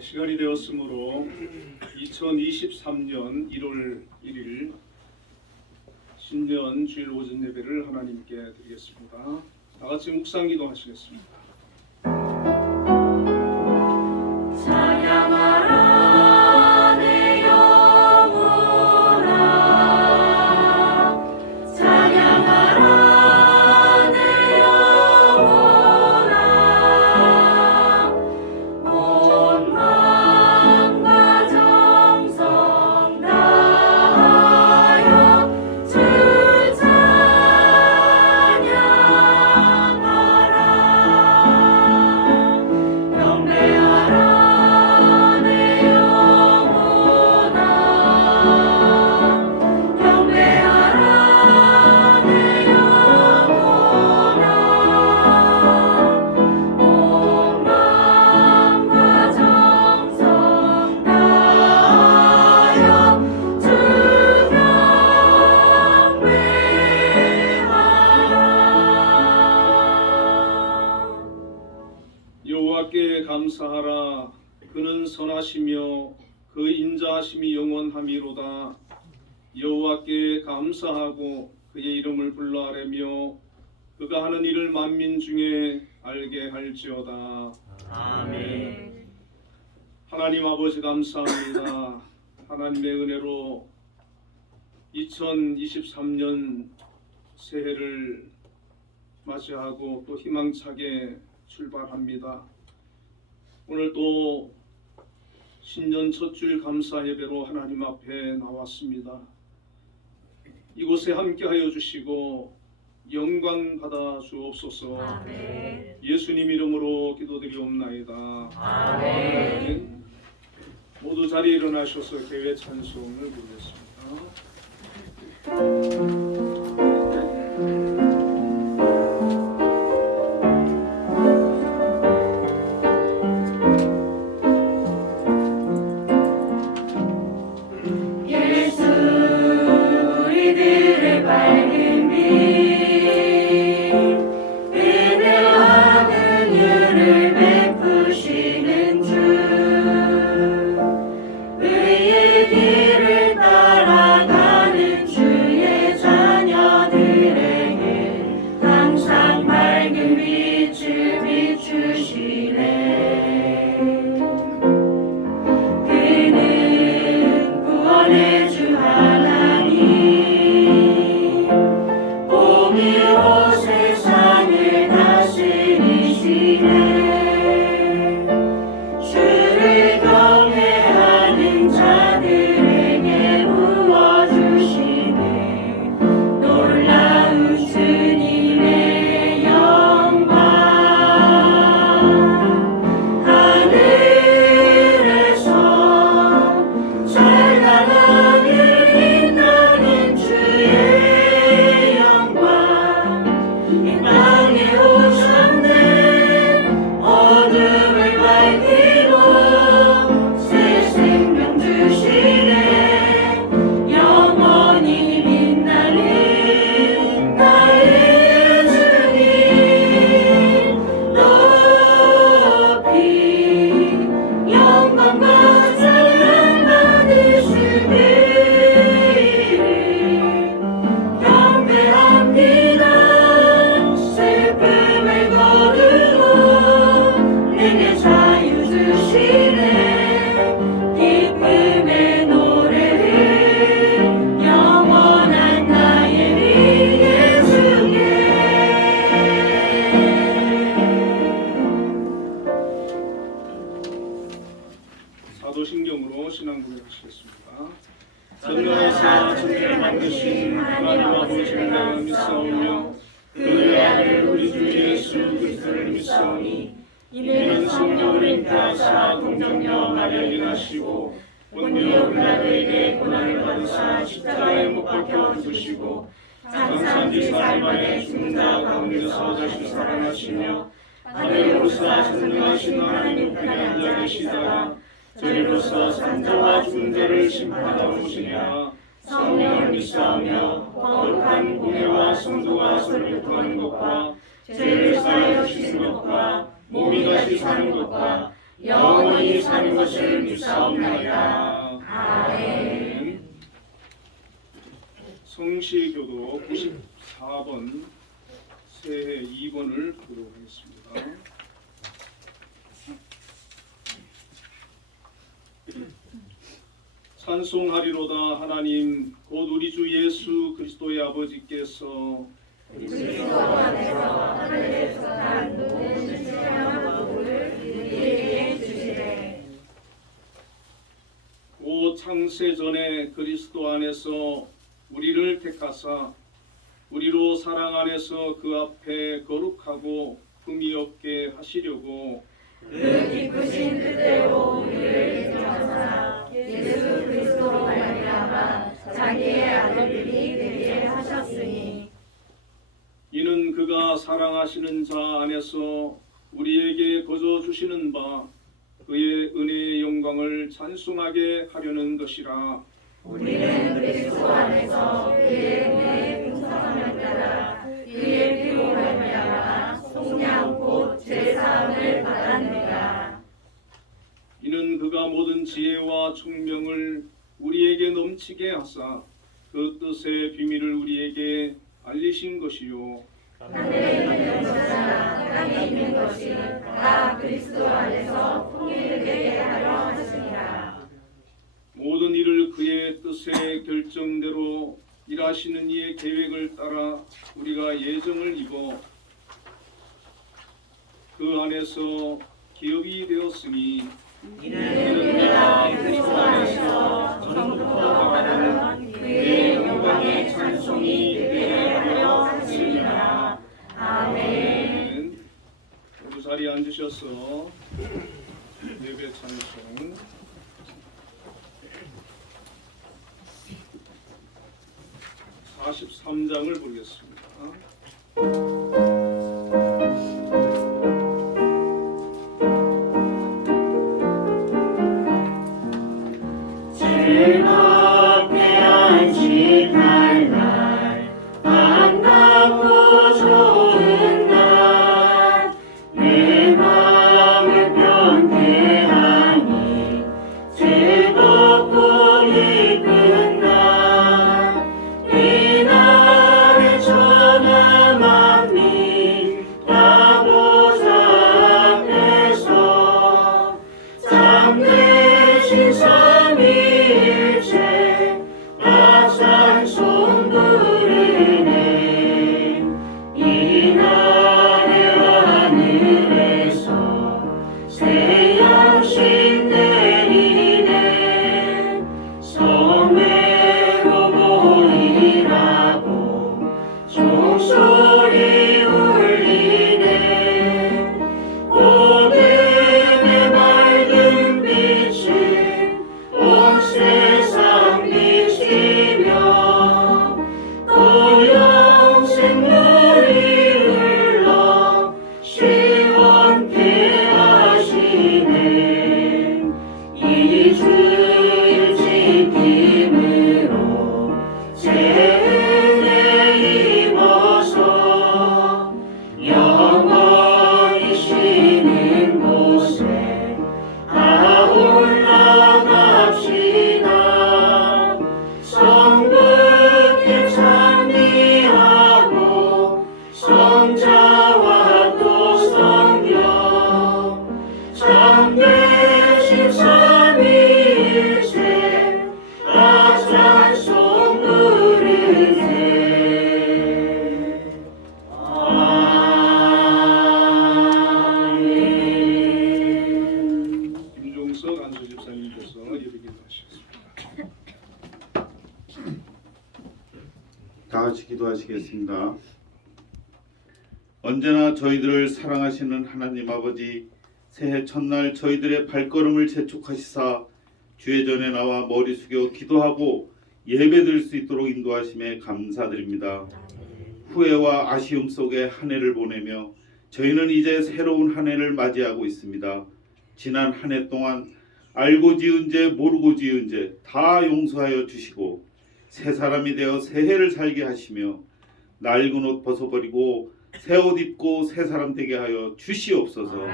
시간이 되었으므로 2023년 1월 1일 신년 주일 오전 예배를 하나님께 드리겠습니다. 다 같이 묵상 기도하시겠습니다. 여호와께 감사하라. 그는 선하시며 그 인자하심이 영원하미로다. 여호와께 감사하고 그의 이름을 불러 아뢰며 그가 하는 일을 만민 중에 알게 할지어다. 아멘. 하나님 아버지 감사합니다. 하나님의 은혜로 2023년 새해를 맞이하고 또 희망차게 출발합니다. 오늘 또 신년 첫 주일 감사 예배로 하나님 앞에 나왔습니다. 이곳에 함께하여 주시고 영광 받아 주옵소서. 아멘. 예수님 이름으로 기도드리옵나이다. 아멘. 모두 자리에 일어나셔서 개회 찬송을 부르겠습니다. 사도신경으로 신앙 고백하시겠습니다. 전능하사 천지를 만드신 하나님 아버지를 나는 믿사오며 그의 아들 우리 주 예수 그리스도를 믿사오니 이는 성령을 잉태하사 동정녀 마리아에게 나시고 본디오 빌라도에게 고난을 받으사 십자가에 못 박혀 죽으시고 장사한지 4일 만에 죽는 자 가운데서 다시 살아나시며 하늘에 오르사 전능하신 하나님 편에 앉아 계시다가 저희로서 산자와 죽은 자를 심판하러 오시냐. 성령을 믿사오며 거룩한 공예와 성도가 서로 교통하는 것과 죄를 사하여 주시는 것과 몸이 다시 사는 것과 영원히 사는 것을 믿사옵나이다. 아멘. 성시교도 94번 새해 2번을 보도록 하겠습니다. 찬송하리로다. 하나님 곧 우리 주 예수 그리스도의 아버지께서 그리스도 안에서 하늘에서 난 모든 신령한 복을 우리에게 주시되 오 창세 전에 그리스도 안에서 우리를 택하사 우리로 사랑 안에서 그 앞에 거룩하고 흠이 없게 하시려고 그 기쁘신 뜻대로 우리를 인정하사 예수 그리스도로 말미암아 자기의 아들들이 되게 하셨으니 이는 그가 사랑하시는 자 안에서 우리에게 거저 주시는 바 그의 은혜의 영광을 찬송하게 하려는 것이라. 우리는 그리스도 안에서 그의 은혜의 풍성함을 따라 그의 피로 말미암아 속량 곧 제사함을 받았느니라. 이는 그가 모든 지혜와 총명을 우리에게 넘치게 하사 그 뜻의 비밀을 우리에게 알리신 것이요 하늘에 있는 것이나 땅에 있는 것이 다 그리스도 안에서 통일되게 하려 하시니라. 모든 일을 그의 뜻의 결정대로 일하시는 이의 계획을 따라 우리가 예정을 입어 그 안에서 기업이 되었으니 이는 우리가 그리스도 안에서 전부터 바라는 그의 영광의 찬송이 되게 하려 하시니라. 아멘. 모두 자리에 앉으셔서 예배 찬송 43장을 보겠습니다. 즐겁게 안식할 날 반갑고 좋은 날 내 마음을 편케하니 즐겁고 기쁜 날 이 날에 천하 만민 다 보좌 앞에서 참되신 삼위일체 다 찬송 부르네. 이 날에 하늘에서 새 양식 내리네. 성회로 모이라고 종소리 울리네. 어둠의 맑은 빛은 온 세상 비치며 또 영생 물이 흘러 시원케 하시네. 이 주일 지킴으로 제 은혜 입어서 영원히 쉬는 곳에 다 올라갑시다. 성부께 찬미하고 성자와 또 성령 참되신 삼위일체 다 찬송 부르세. 아멘. 김종석 안수집사님께서 예배기도 하시겠습니다. 다 같이 기도하시겠습니다. 언제나 저희들을 사랑하시는 하나님 아버지, 새해 첫날 저희들의 발걸음을 재촉하시사 주의 전에 나와 머리 숙여 기도하고 예배드릴 수 있도록 인도하심에 감사드립니다. 후회와 아쉬움 속에 한 해를 보내며 저희는 이제 새로운 한 해를 맞이하고 있습니다. 지난 한 해 동안 알고 지은 죄 모르고 지은 죄 다 용서하여 주시고 새 사람이 되어 새해를 살게 하시며 낡은 옷 벗어버리고 새 옷 입고 새 사람 되게 하여 주시옵소서.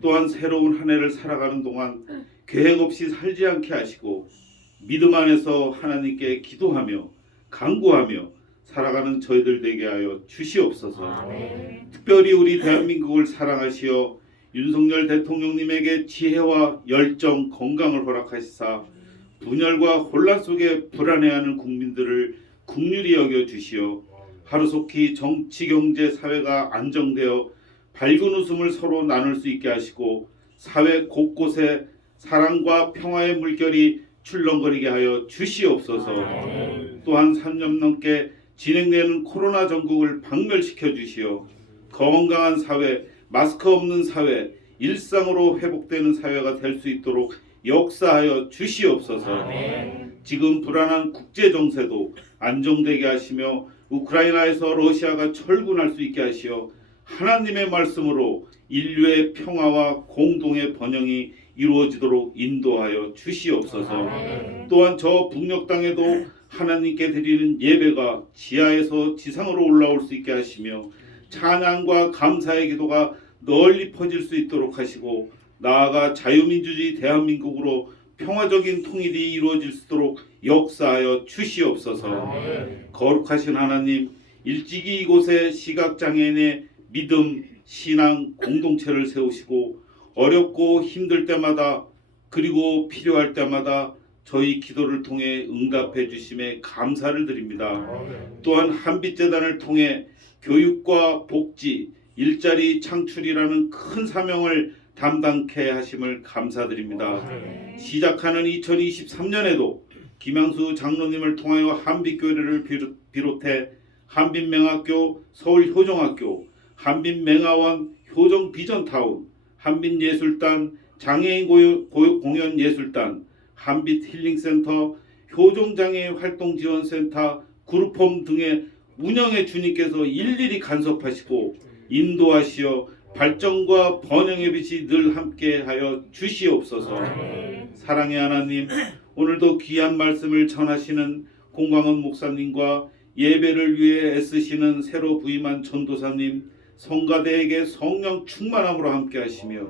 또한 새로운 한 해를 살아가는 동안 계획 없이 살지 않게 하시고 믿음 안에서 하나님께 기도하며 간구하며 살아가는 저희들 되게 하여 주시옵소서. 특별히 우리 대한민국을 사랑하시어 윤석열 대통령님에게 지혜와 열정, 건강을 허락하시사 분열과 혼란 속에 불안해하는 국민들을 긍휼히 여겨 주시어 하루속히 정치, 경제, 사회가 안정되어 밝은 웃음을 서로 나눌 수 있게 하시고 사회 곳곳에 사랑과 평화의 물결이 출렁거리게 하여 주시옵소서. 또한 3년 넘게 진행되는 코로나 전국을 박멸시켜 주시어 건강한 사회, 마스크 없는 사회, 일상으로 회복되는 사회가 될 수 있도록 역사하여 주시옵소서. 지금 불안한 국제 정세도 안정되게 하시며 우크라이나에서 러시아가 철군할 수 있게 하시어 하나님의 말씀으로 인류의 평화와 공동의 번영이 이루어지도록 인도하여 주시옵소서. 또한 저 북녘 땅에도 하나님께 드리는 예배가 지하에서 지상으로 올라올 수 있게 하시며 찬양과 감사의 기도가 널리 퍼질 수 있도록 하시고 나아가 자유민주주의 대한민국으로 평화적인 통일이 이루어질 수 있도록 역사하여 주시옵소서. 거룩하신 하나님, 일찍이 이곳에 시각장애인의 믿음, 신앙, 공동체를 세우시고 어렵고 힘들 때마다 그리고 필요할 때마다 저희 기도를 통해 응답해 주심에 감사를 드립니다. 또한 한빛재단을 통해 교육과 복지, 일자리 창출이라는 큰 사명을 담당케 하심을 감사드립니다. 시작하는 2023년에도 김양수 장로님을 통하여 한빛교회를 비롯해 한빛맹학교, 서울효정학교, 한빛맹아원, 효정비전타운, 한빛예술단, 장애인 공연예술단, 한빛힐링센터, 효정장애인 활동지원센터, 그룹홈 등의 운영에 주님께서 일일이 간섭하시고 인도하시어 발전과 번영의 빛이 늘 함께하여 주시옵소서. 사랑의 하나님, 오늘도 귀한 말씀을 전하시는 공광원 목사님과 예배를 위해 애쓰시는 새로 부임한 전도사님, 성가대에게 성령 충만함으로 함께하시며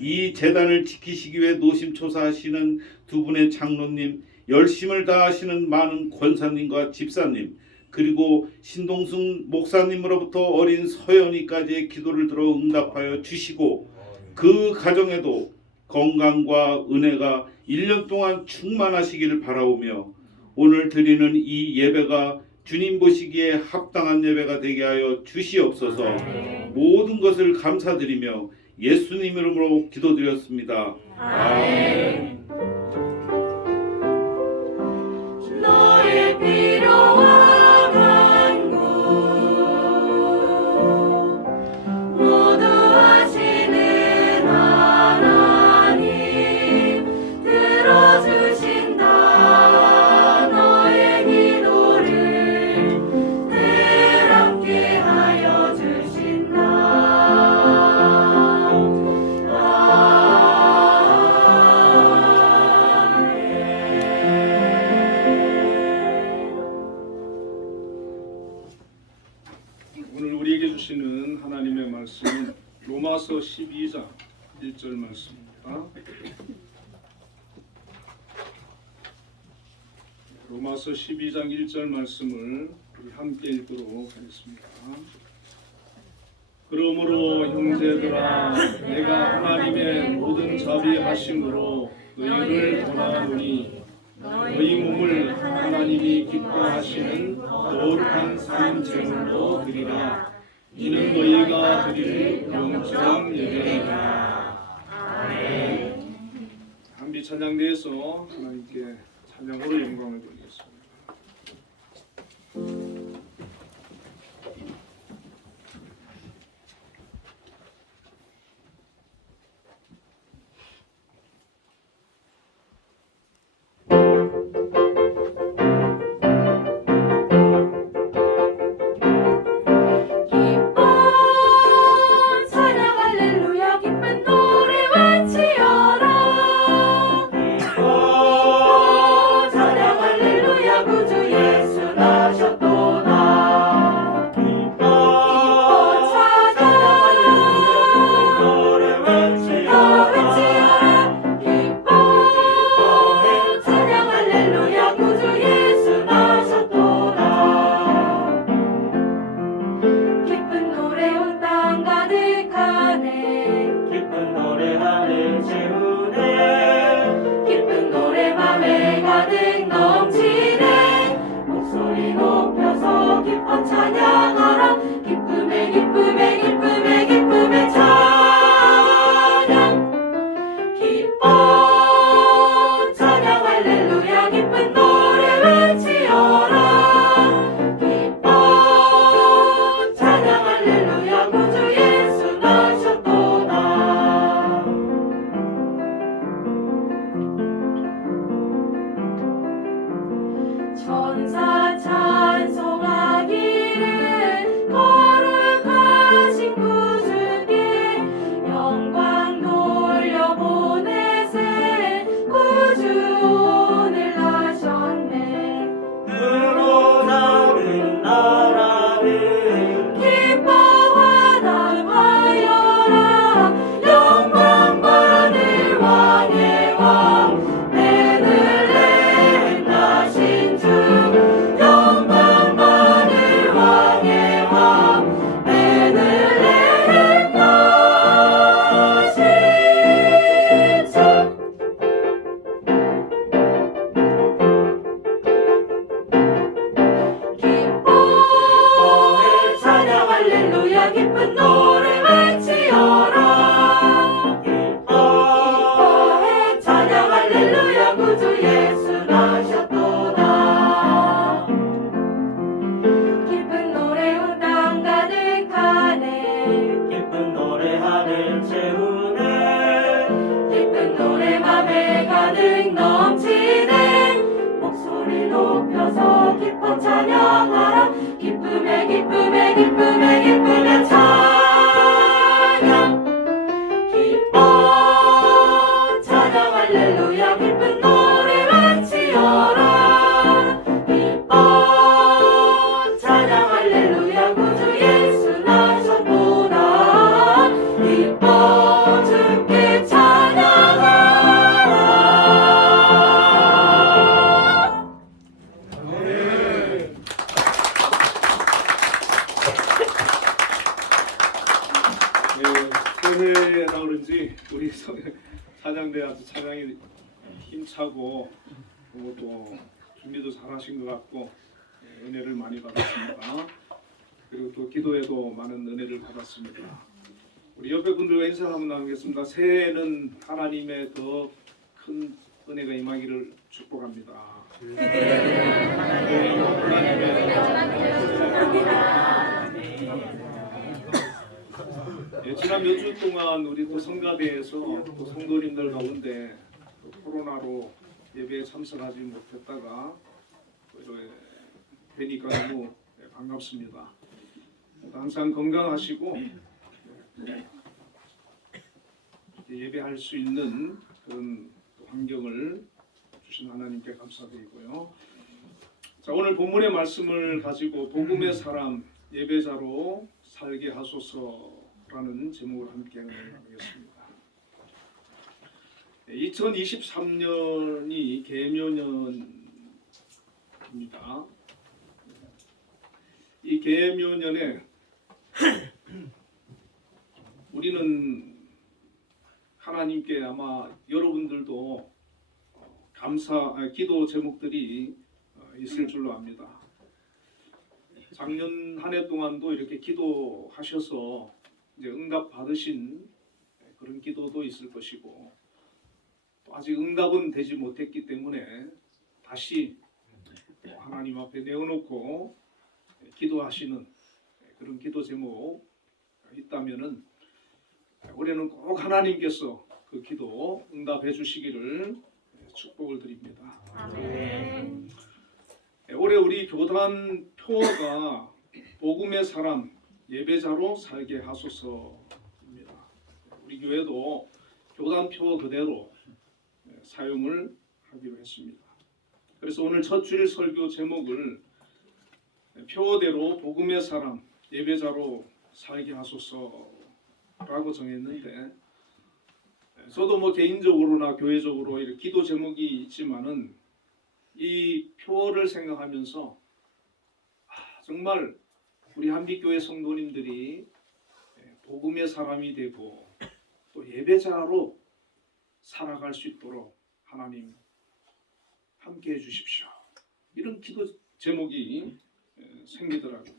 이 재단을 지키시기 위해 노심초사하시는 두 분의 장로님, 열심을 다하시는 많은 권사님과 집사님, 그리고 신동순 목사님으로부터 어린 서연이까지의 기도를 들어 응답하여 주시고 그 가정에도 건강과 은혜가 1년 동안 충만하시기를 바라오며 오늘 드리는 이 예배가 주님 보시기에 합당한 예배가 되게 하여 주시옵소서. 모든 것을 감사드리며 예수님 이름으로 기도드렸습니다. 아멘. 너의 필요와 하나님의 말씀은 로마서 12장 1절 말씀입니다. 로마서 12장 1절 말씀을 우리 함께 읽도록 하겠습니다. 그러므로 형제들아, 내가 하나님의 모든 자비하심으로 너희를 권하노니 너희 몸을 하나님이 기뻐하시는 거룩한 산 제물로 드리라. 이는 너희가 드릴 영적 예배이다. 아멘. 한비 찬양대에서 하나님께 찬양으로 영광을 드리겠습니다. 할렐루야 기뻐 찬양 할렐루야 기쁜 노래 외치어라 기뻐 찬양 할렐루야 구주 예수 나셨도다 천사 찬송하기를 거룩하신 구주께 영광 돌려보내세 구주 오늘 나셨네 그로 나는 나라를 기뻐하다 음하여라 영광 받을 왕의 왕 베들레헴 나신 주 영광 받을 왕의 왕 베들레헴 나신 주 기뻐해 찬양 할렐루야 기쁜 노래 외치어라 기뻐해 찬양 할렐루야 구주 예수 나셨도다 기쁜 노래 온 땅 가득하네 기쁜 노래 하늘 채우네 기쁜 노래 맘에 가득 넘치네 목소리 높여서 기뻐 찬양하라 기쁨에 기쁨에 기쁨에 기쁨에 찬양 기뻐 찬양 할렐루야 기쁜 노래 외치어라 기뻐 찬양 할렐루야 구주 예수 나셨도다 기뻐 주께 찬양하라 새해라 그런지 우리 찬양대 아주 찬양이 힘차고 그리고 또 준비도 잘하신 것 같고 은혜를 많이 받았습니다. 그리고 또 기도에도 많은 은혜를 받았습니다. 우리 옆에 분들과 인사 한번 나누겠습니다. 새해에는 하나님의 더 큰 은혜가 임하기를 축복합니다. 지난 몇 주 동안 우리 또 성가대에서 또 성도님들 가운데 또 코로나로 예배에 참석하지 못했다가 뵈니까 너무 반갑습니다. 항상 건강하시고 예배할 수 있는 그런 환경을 주신 하나님께 감사드리고요. 자, 오늘 본문의 말씀을 가지고 복음의 사람 예배자로 살게 하소서라는 제목을 함께 나누겠습니다. 2023년이 계묘년입니다. 이 계묘년에 우리는 하나님께 아마 여러분들도 기도 제목들이 있을 줄로 압니다. 작년 한 해 동안도 이렇게 기도하셔서 이제 응답 받으신 그런 기도도 있을 것이고 또 아직 응답은 되지 못했기 때문에 다시 하나님 앞에 내어놓고 기도하시는 그런 기도 제목 있다면은 올해는 꼭 하나님께서 그 기도 응답해 주시기를 축복을 드립니다. 아멘. 올해 우리 교단 표어가 복음의 사람 예배자로 살게 하소서입니다. 우리 교회도 교단 표어 그대로 사용을 하기로 했습니다. 그래서 오늘 첫 주일 설교 제목을 표어대로 복음의 사람 예배자로 살게 하소서라고 정했는데 저도 뭐 개인적으로나 교회적으로 이렇게 기도 제목이 있지만은 이 표어를 생각하면서 정말 우리 한빛교회 성도님들이 복음의 사람이 되고 또 예배자로 살아갈 수 있도록 하나님 함께 해주십시오. 이런 기도 제목이 생기더라고요.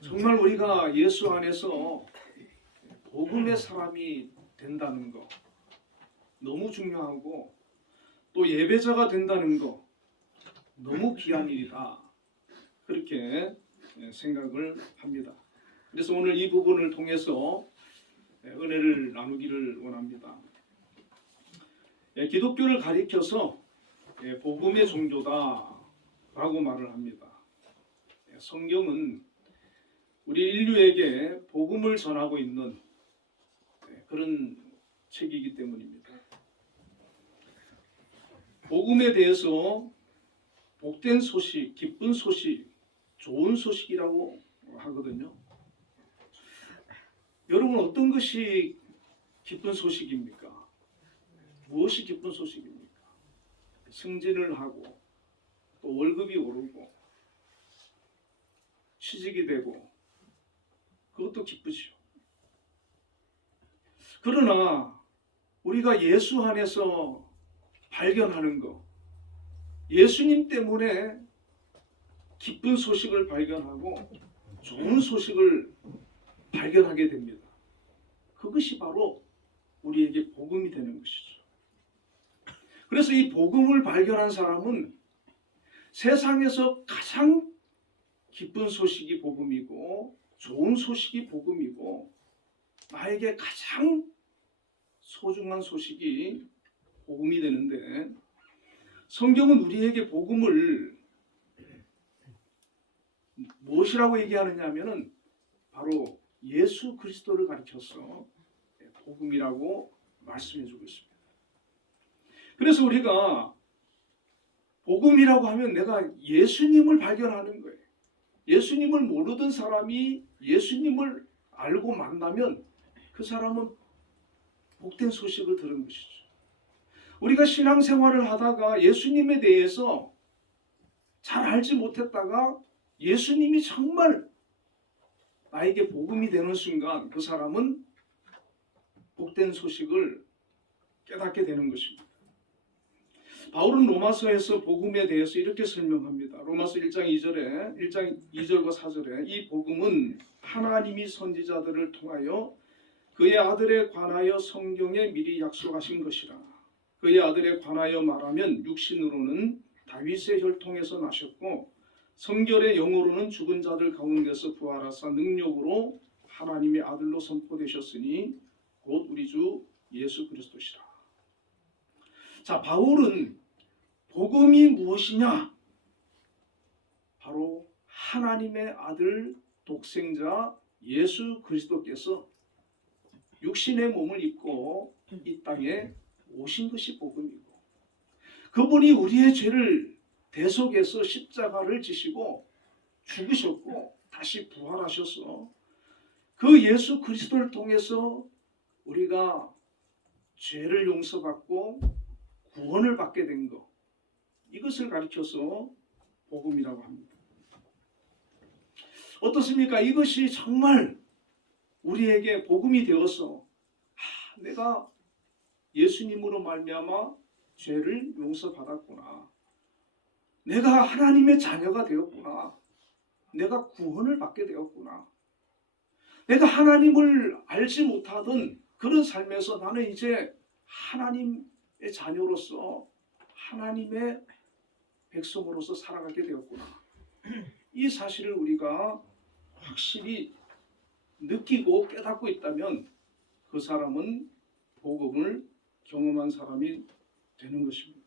정말 우리가 예수 안에서 복음의 사람이 된다는 거 너무 중요하고 또 예배자가 된다는 거 너무 귀한 일이다. 그렇게 생각을 합니다. 그래서 오늘 이 부분을 통해서 은혜를 나누기를 원합니다. 기독교를 가리켜서 복음의 종교다라고 말을 합니다. 성경은 우리 인류에게 복음을 전하고 있는 그런 책이기 때문입니다. 복음에 대해서 복된 소식, 기쁜 소식, 좋은 소식이라고 하거든요. 여러분 어떤 것이 기쁜 소식입니까? 무엇이 기쁜 소식입니까? 승진을 하고 또 월급이 오르고 취직이 되고 그것도 기쁘죠. 그러나 우리가 예수 안에서 발견하는 것, 예수님 때문에 기쁜 소식을 발견하고 좋은 소식을 발견하게 됩니다. 그것이 바로 우리에게 복음이 되는 것이죠. 그래서 이 복음을 발견한 사람은 세상에서 가장 기쁜 소식이 복음이고 좋은 소식이 복음이고 나에게 가장 소중한 소식이 복음이 되는데 성경은 우리에게 복음을 무엇이라고 얘기하느냐 하면은 바로 예수 그리스도를 가리켜서 복음이라고 말씀해 주고 있습니다. 그래서 우리가 복음이라고 하면 내가 예수님을 발견하는 거예요. 예수님을 모르던 사람이 예수님을 알고 만나면 그 사람은 복된 소식을 들은 것이죠. 우리가 신앙생활을 하다가 예수님에 대해서 잘 알지 못했다가 예수님이 정말 나에게 복음이 되는 순간 그 사람은 복된 소식을 깨닫게 되는 것입니다. 바울은 로마서에서 복음에 대해서 이렇게 설명합니다. 로마서 1장 2절과 4절에 이 복음은 하나님이 선지자들을 통하여 그의 아들에 관하여 성경에 미리 약속하신 것이라. 그의 아들에 관하여 말하면 육신으로는 다윗의 혈통에서 나셨고 성결의 영으로는 죽은 자들 가운데서 부활하사 능력으로 하나님의 아들로 선포되셨으니 곧 우리 주 예수 그리스도시라. 자, 바울은 복음이 무엇이냐? 바로 하나님의 아들 독생자 예수 그리스도께서 육신의 몸을 입고 이 땅에 오신 것이 복음이고 그분이 우리의 죄를 대속해서 십자가를 지시고 죽으셨고 다시 부활하셔서 그 예수 그리스도를 통해서 우리가 죄를 용서받고 구원을 받게 된 것, 이것을 가리켜서 복음이라고 합니다. 어떻습니까? 이것이 정말 우리에게 복음이 되어서 내가 예수님으로 말미암아 죄를 용서받았구나. 내가 하나님의 자녀가 되었구나. 내가 구원을 받게 되었구나. 내가 하나님을 알지 못하던 그런 삶에서 나는 이제 하나님의 자녀로서 하나님의 백성으로서 살아가게 되었구나. 이 사실을 우리가 확실히 느끼고 깨닫고 있다면 그 사람은 복음을 경험한 사람이 되는 것입니다.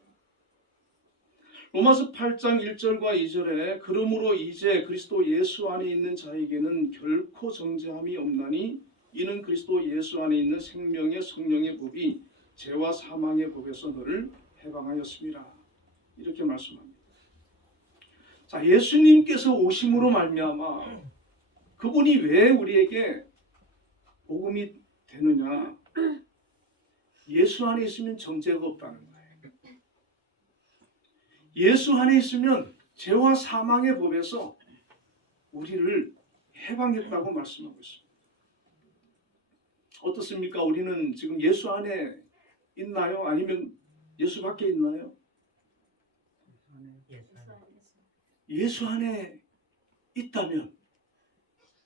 로마서 8장 1절과 2절에 그러므로 이제 그리스도 예수 안에 있는 자에게는 결코 정죄함이 없나니 이는 그리스도 예수 안에 있는 생명의 성령의 법이 죄와 사망의 법에서 너를 해방하였습니다. 이렇게 말씀합니다. 자, 예수님께서 오심으로 말미암아 그분이 왜 우리에게 복음이 되느냐? 예수 안에 있으면 정죄가 없다는 거예요. 예수 안에 있으면 죄와 사망의 법에서 우리를 해방했다고 말씀하고 있습니다. 어떻습니까? 우리는 지금 예수 안에 있나요? 아니면 예수 밖에 있나요? 예수 안에 있다면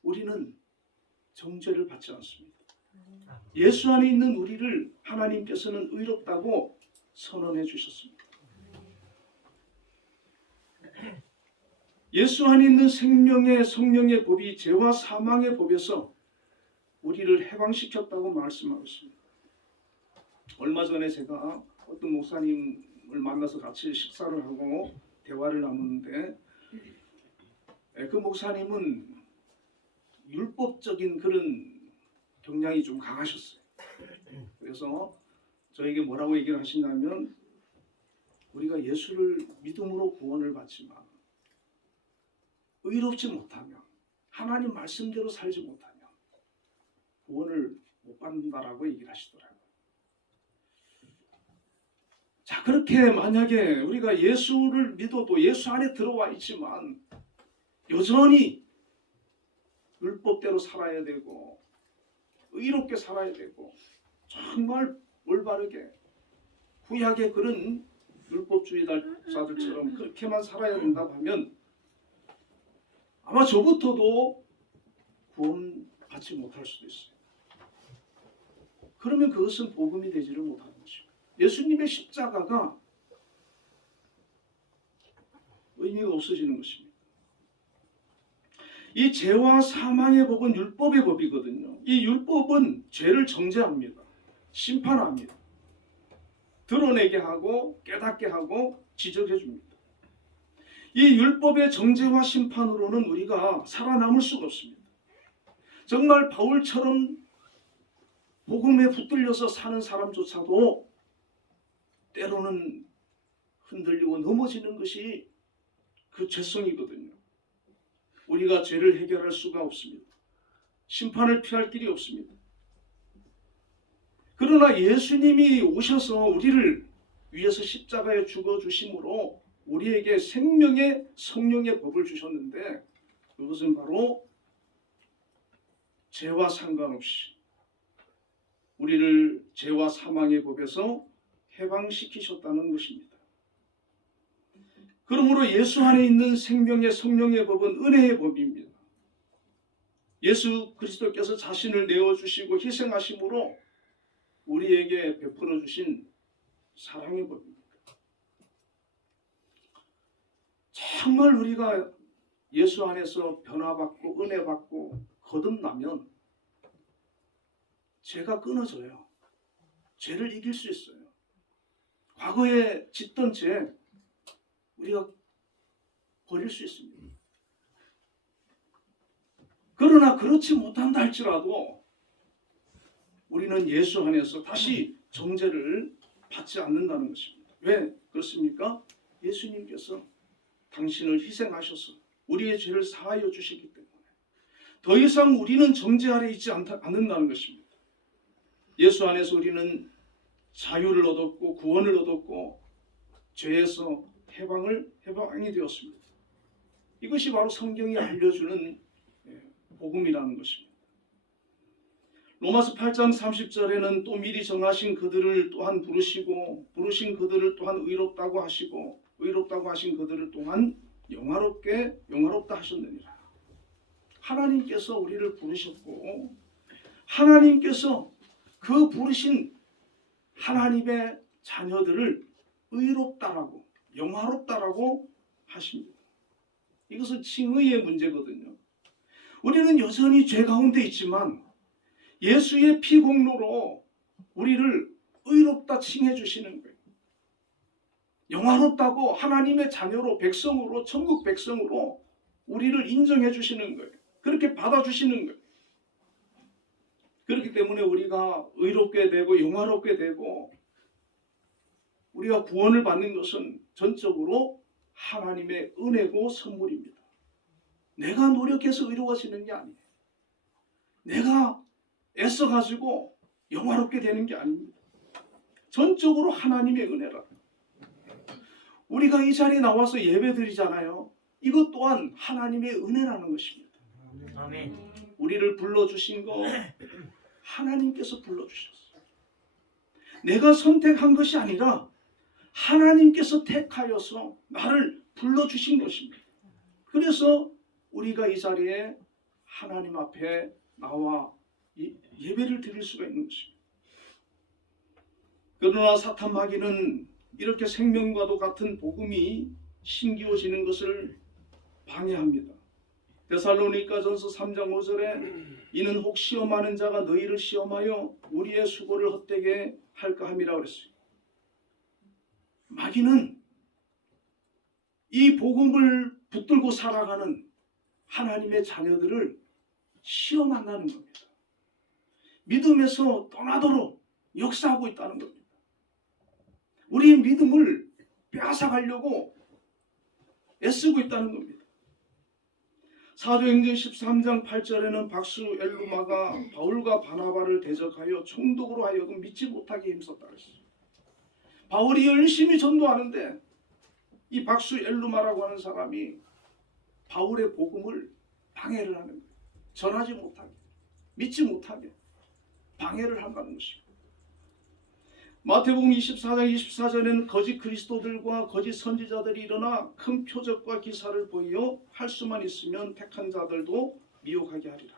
우리는 정죄를 받지 않습니다. 예수 안에 있는 우리를 하나님께서는 의롭다고 선언해 주셨습니다. 예수 안에 있는 생명의 성령의 법이 죄와 사망의 법에서 우리를 해방시켰다고 말씀하고 있습니다. 얼마 전에 제가 어떤 목사님을 만나서 같이 식사를 하고 대화를 나누는데 그 목사님은 율법적인 그런 경향이 좀 강하셨어요. 그래서 저에게 뭐라고 얘기를 하시냐면 우리가 예수를 믿음으로 구원을 받지만 의롭지 못하면 하나님 말씀대로 살지 못하면 구원을 못 받는다라고 얘기를 하시더라고요. 자, 그렇게 만약에 우리가 예수를 믿어도 예수 안에 들어와 있지만 여전히 율법대로 살아야 되고 의롭게 살아야 되고 정말 올바르게 구약의 그런 율법주의자들처럼 그렇게만 살아야 된다고 하면 아마 저부터도 구원받지 못할 수도 있어요. 그러면 그것은 복음이 되지를 못하는 것입니다. 예수님의 십자가가 의미가 없어지는 것입니다. 이 죄와 사망의 법은 율법의 법이거든요. 이 율법은 죄를 정죄합니다. 심판합니다. 드러내게 하고 깨닫게 하고 지적해 줍니다. 이 율법의 정죄와 심판으로는 우리가 살아남을 수가 없습니다. 정말 바울처럼 복음에 붙들려서 사는 사람조차도 때로는 흔들리고 넘어지는 것이 그 죄성이거든요. 우리가 죄를 해결할 수가 없습니다. 심판을 피할 길이 없습니다. 그러나 예수님이 오셔서 우리를 위해서 십자가에 죽어주심으로 우리에게 생명의 성령의 법을 주셨는데 그것은 바로 죄와 상관없이 우리를 죄와 사망의 법에서 해방시키셨다는 것입니다. 그러므로 예수 안에 있는 생명의 성령의 법은 은혜의 법입니다. 예수 그리스도께서 자신을 내어주시고 희생하심으로 우리에게 베풀어 주신 사랑의 법입니다. 정말 우리가 예수 안에서 변화받고 은혜받고 거듭나면 죄가 끊어져요. 죄를 이길 수 있어요. 과거에 짓던 죄 우리가 버릴 수 있습니다. 그러나 그렇지 못한다 할지라도 우리는 예수 안에서 다시 정죄를 받지 않는다는 것입니다. 왜 그렇습니까? 예수님께서 당신을 희생하셔서 우리의 죄를 사하여 주시기 때문에 더 이상 우리는 정죄 아래 있지 않는다는 것입니다. 예수 안에서 우리는 자유를 얻었고 구원을 얻었고 죄에서 해방이 되었습니다. 이것이 바로 성경이 알려주는 복음이라는 것입니다. 로마서 8장 30절에는 또 미리 정하신 그들을 또한 부르시고 부르신 그들을 또한 의롭다고 하시고 의롭다고 하신 그들을 또한 영화롭다 하셨느니라. 하나님께서 우리를 부르셨고 하나님께서 그 부르신 하나님의 자녀들을 의롭다라고 영화롭다라고 하십니다. 이것은 칭의의 문제거든요. 우리는 여전히 죄 가운데 있지만 예수의 피 공로로 우리를 의롭다 칭해 주시는 거예요. 영화롭다고 하나님의 자녀로 백성으로 천국 백성으로 우리를 인정해 주시는 거예요. 그렇게 받아주시는 거예요. 그렇기 때문에 우리가 의롭게 되고 영화롭게 되고 우리가 구원을 받는 것은 전적으로 하나님의 은혜고 선물입니다. 내가 노력해서 의로워지는 게 아니에요. 내가 애써가지고 영화롭게 되는 게 아닙니다. 전적으로 하나님의 은혜라. 우리가 이 자리에 나와서 예배드리잖아요. 이것 또한 하나님의 은혜라는 것입니다. 아멘. 우리를 불러주신 거 하나님께서 불러주셨어요. 내가 선택한 것이 아니라 하나님께서 택하여서 나를 불러주신 것입니다. 그래서 우리가 이 자리에 하나님 앞에 나와 예배를 드릴 수가 있는 것입니다. 그러나 사탄 마귀는 이렇게 생명과도 같은 복음이 심기워지는 것을 방해합니다. 데살로니가전서 3장 5절에 이는 혹 시험하는 자가 너희를 시험하여 우리의 수고를 헛되게 할까 함이라 그랬어요. 마귀는 이 복음을 붙들고 살아가는 하나님의 자녀들을 시험한다는 겁니다. 믿음에서 떠나도록 역사하고 있다는 겁니다. 우리의 믿음을 빼앗아가려고 애쓰고 있다는 겁니다. 사도행전 13장 8절에는 박수 엘루마가 바울과 바나바를 대적하여 총독으로 하여금 믿지 못하게 힘썼다 그랬어요. 바울이 열심히 전도하는데 이 박수 엘루마라고 하는 사람이 바울의 복음을 방해를 하는 거예요. 전하지 못하게, 믿지 못하게 방해를 한다는 것입니다. 마태복음 24장 24절에는 거짓 그리스도들과 거짓 선지자들이 일어나 큰 표적과 기사를 보이어 할 수만 있으면 택한 자들도 미혹하게 하리라.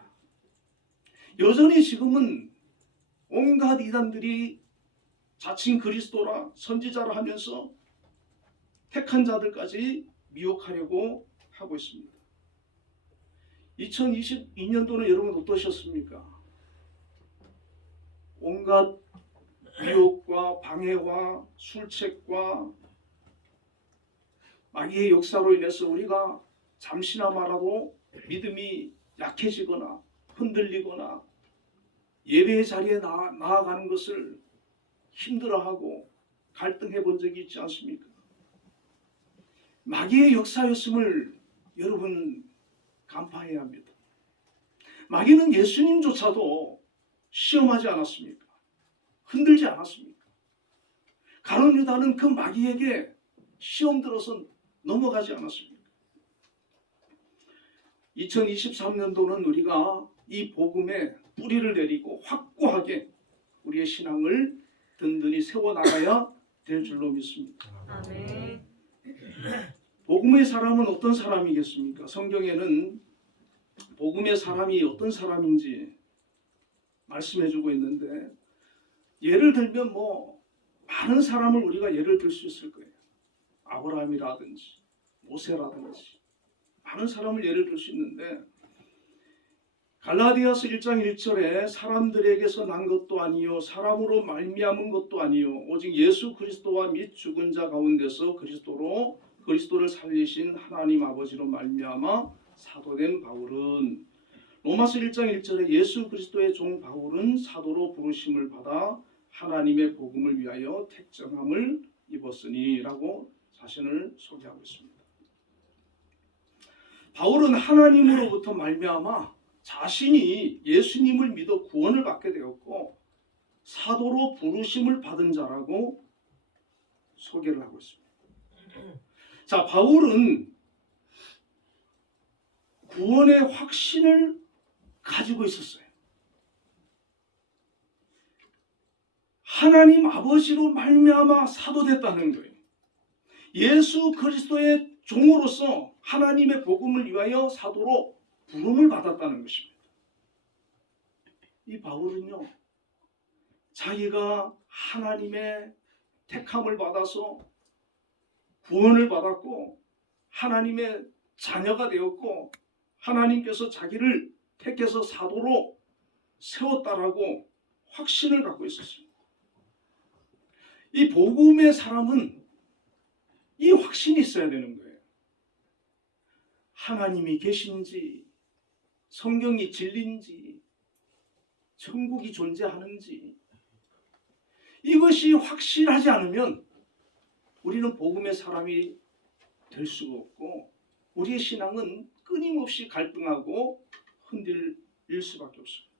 여전히 지금은 온갖 이단들이 자칭 그리스도라 선지자라 하면서 택한 자들까지 미혹하려고 하고 있습니다. 2022년도는 여러분 어떠셨습니까? 온갖 미혹과 방해와 술책과 마귀의 역사로 인해서 우리가 잠시나마라도 믿음이 약해지거나 흔들리거나 예배의 자리에 나아가는 것을 힘들어하고 갈등해 본 적이 있지 않습니까? 마귀의 역사였음을 여러분 간파해야 합니다. 마귀는 예수님조차도 시험하지 않았습니까? 흔들지 않았습니까? 가룟 유다는 그 마귀에게 시험 들어서 넘어가지 않았습니까? 2023년도는 우리가 이 복음에 뿌리를 내리고 확고하게 우리의 신앙을 든든히 세워나가야 될 줄로 믿습니다. 아멘. 복음의 사람은 어떤 사람이겠습니까? 성경에는 복음의 사람이 어떤 사람인지 말씀해주고 있는데 예를 들면 많은 사람을 우리가 예를 들 수 있을 거예요. 아브라함이라든지 모세라든지 많은 사람을 예를 들 수 있는데 갈라디아서 1장 1절에 사람들에게서 난 것도 아니요 사람으로 말미암은 것도 아니요 오직 예수 그리스도와 및 죽은 자 가운데서 그리스도를 살리신 하나님 아버지로 말미암아 사도된 바울은 로마서 1장 1절에 예수 그리스도의 종 바울은 사도로 부르심을 받아 하나님의 복음을 위하여 택정함을 입었으니 라고 자신을 소개하고 있습니다. 바울은 하나님으로부터 말미암아 자신이 예수님을 믿어 구원을 받게 되었고 사도로 부르심을 받은 자라고 소개를 하고 있습니다. 자, 바울은 구원의 확신을 가지고 있었어요. 하나님 아버지로 말미암아 사도됐다는 거예요. 예수 그리스도의 종으로서 하나님의 복음을 위하여 사도로 부름을 받았다는 것입니다. 이 바울은요, 자기가 하나님의 택함을 받아서 구원을 받았고 하나님의 자녀가 되었고 하나님께서 자기를 택해서 사도로 세웠다라고 확신을 갖고 있었습니다. 이 복음의 사람은 이 확신이 있어야 되는 거예요. 하나님이 계신지, 성경이 진리인지, 천국이 존재하는지 이것이 확실하지 않으면 우리는 복음의 사람이 될 수가 없고 우리의 신앙은 끊임없이 갈등하고 흔들릴 수밖에 없습니다.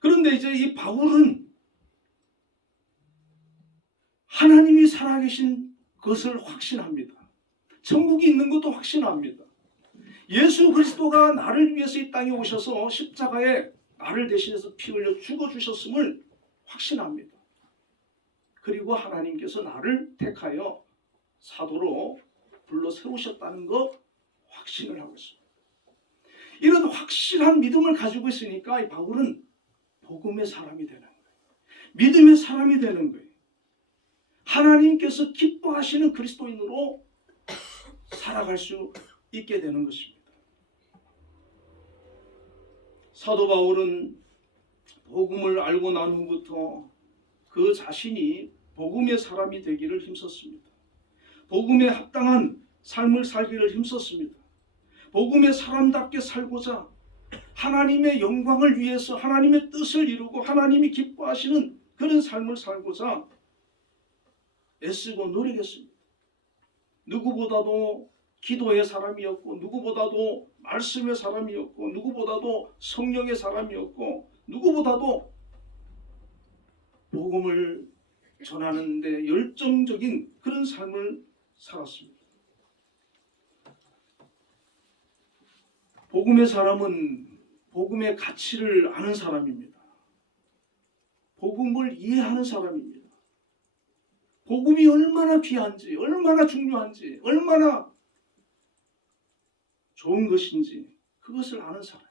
그런데 이제 이 바울은 하나님이 살아계신 것을 확신합니다. 천국이 있는 것도 확신합니다. 예수 그리스도가 나를 위해서 이 땅에 오셔서 십자가에 나를 대신해서 피 흘려 죽어주셨음을 확신합니다. 그리고 하나님께서 나를 택하여 사도로 불러 세우셨다는 거 확신을 하고 있습니다. 이런 확실한 믿음을 가지고 있으니까 이 바울은 복음의 사람이 되는 거예요. 믿음의 사람이 되는 거예요. 하나님께서 기뻐하시는 그리스도인으로 살아갈 수 있게 되는 것입니다. 사도 바울은 복음을 알고 난 후부터 그 자신이 복음의 사람이 되기를 힘썼습니다. 복음에 합당한 삶을 살기를 힘썼습니다. 복음의 사람답게 살고자 하나님의 영광을 위해서 하나님의 뜻을 이루고 하나님이 기뻐하시는 그런 삶을 살고자 애쓰고 노력했습니다. 누구보다도 기도의 사람이었고, 누구보다도 말씀의 사람이었고, 누구보다도 성령의 사람이었고, 누구보다도 복음을 전하는 데 열정적인 그런 삶을 살았습니다. 복음의 사람은 복음의 가치를 아는 사람입니다. 복음을 이해하는 사람입니다. 복음이 얼마나 귀한지, 얼마나 중요한지, 얼마나 좋은 것인지 그것을 아는 사람.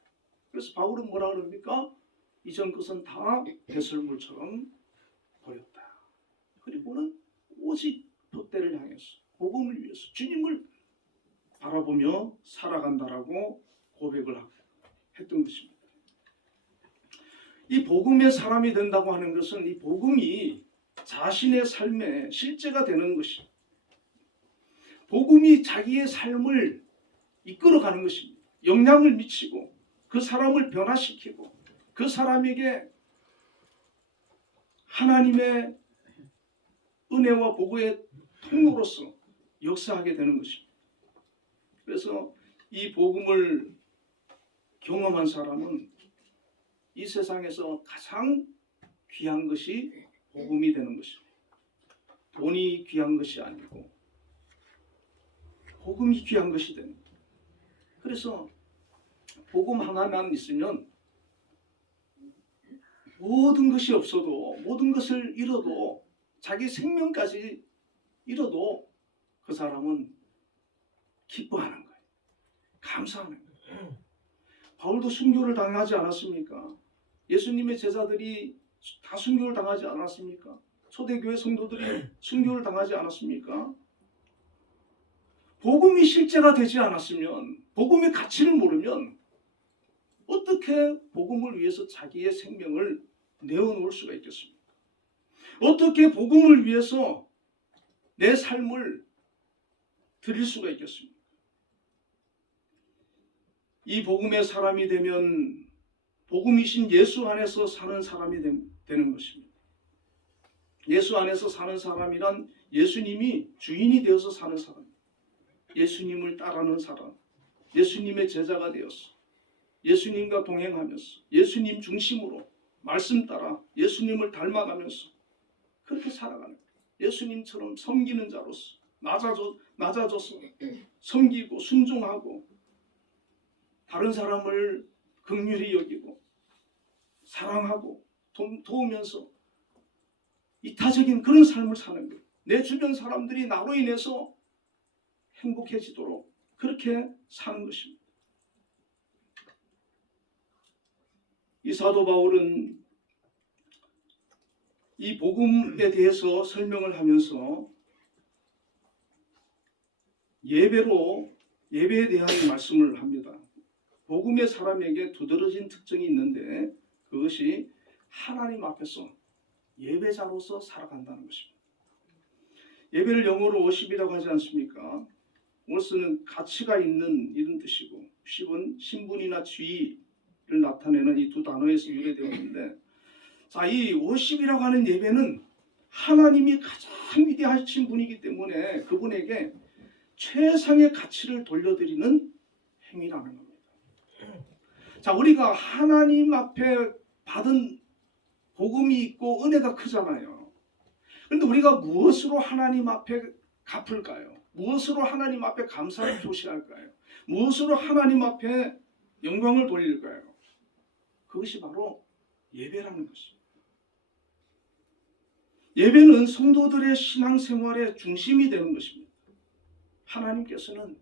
그래서 바울은 뭐라 그럽니까? 이전 것은 다 배설물처럼 버렸다. 그리고는 오직 돛대를 향해서 복음을 위해서 주님을 바라보며 살아간다라고 고백을 했던 것입니다. 이 복음의 사람이 된다고 하는 것은 이 복음이 자신의 삶에 실제가 되는 것입니다. 복음이 자기의 삶을 이끌어가는 것입니다. 영향을 미치고 그 사람을 변화시키고 그 사람에게 하나님의 은혜와 복의 통로로서 역사하게 되는 것입니다. 그래서 이 복음을 경험한 사람은 이 세상에서 가장 귀한 것이 복음이 되는 것입니다. 돈이 귀한 것이 아니고 복음이 귀한 것이 되는 거예요. 그래서 복음 하나만 있으면 모든 것이 없어도, 모든 것을 잃어도, 자기 생명까지 잃어도 그 사람은 기뻐하는 거예요. 감사하는 거예요. 바울도 순교를 당하지 않았습니까? 예수님의 제자들이 다 순교를 당하지 않았습니까? 초대교회 성도들이 순교를 당하지 않았습니까? 복음이 실제가 되지 않았으면, 복음의 가치를 모르면 어떻게 복음을 위해서 자기의 생명을 내어놓을 수가 있겠습니까? 어떻게 복음을 위해서 내 삶을 드릴 수가 있겠습니까? 이 복음의 사람이 되면 복음이신 예수 안에서 사는 사람이 되는 것입니다. 예수 안에서 사는 사람이란 예수님이 주인이 되어서 사는 사람, 예수님을 따르는 사람, 예수님의 제자가 되어서 예수님과 동행하면서 예수님 중심으로 말씀 따라 예수님을 닮아가면서 그렇게 살아가는 거예요. 예수님처럼 섬기는 자로서 낮아져서 섬기고 순종하고 다른 사람을 긍휼히 여기고 사랑하고 도우면서 이타적인 그런 삶을 사는 거예요. 내 주변 사람들이 나로 인해서 행복해지도록 그렇게 사는 것입니다. 이 사도 바울은 이 복음에 대해서 설명을 하면서 예배에 대한 말씀을 합니다. 복음의 사람에게 두드러진 특징이 있는데 그것이 하나님 앞에서 예배자로서 살아간다는 것입니다. 예배를 영어로 worship이라고 하지 않습니까? worship는 가치가 있는 이런 뜻이고 worship은 신분이나 지위를 나타내는 이 두 단어에서 유래되어 있는데, 자, 이 worship이라고 하는 예배는 하나님이 가장 위대하신 분이기 때문에 그분에게 최상의 가치를 돌려드리는 행위라는 겁니다. 자, 우리가 하나님 앞에 받은 복음이 있고 은혜가 크잖아요. 그런데 우리가 무엇으로 하나님 앞에 갚을까요? 무엇으로 하나님 앞에 감사를 표시할까요? 무엇으로 하나님 앞에 영광을 돌릴까요? 그것이 바로 예배라는 것입니다. 예배는 성도들의 신앙생활의 중심이 되는 것입니다. 하나님께서는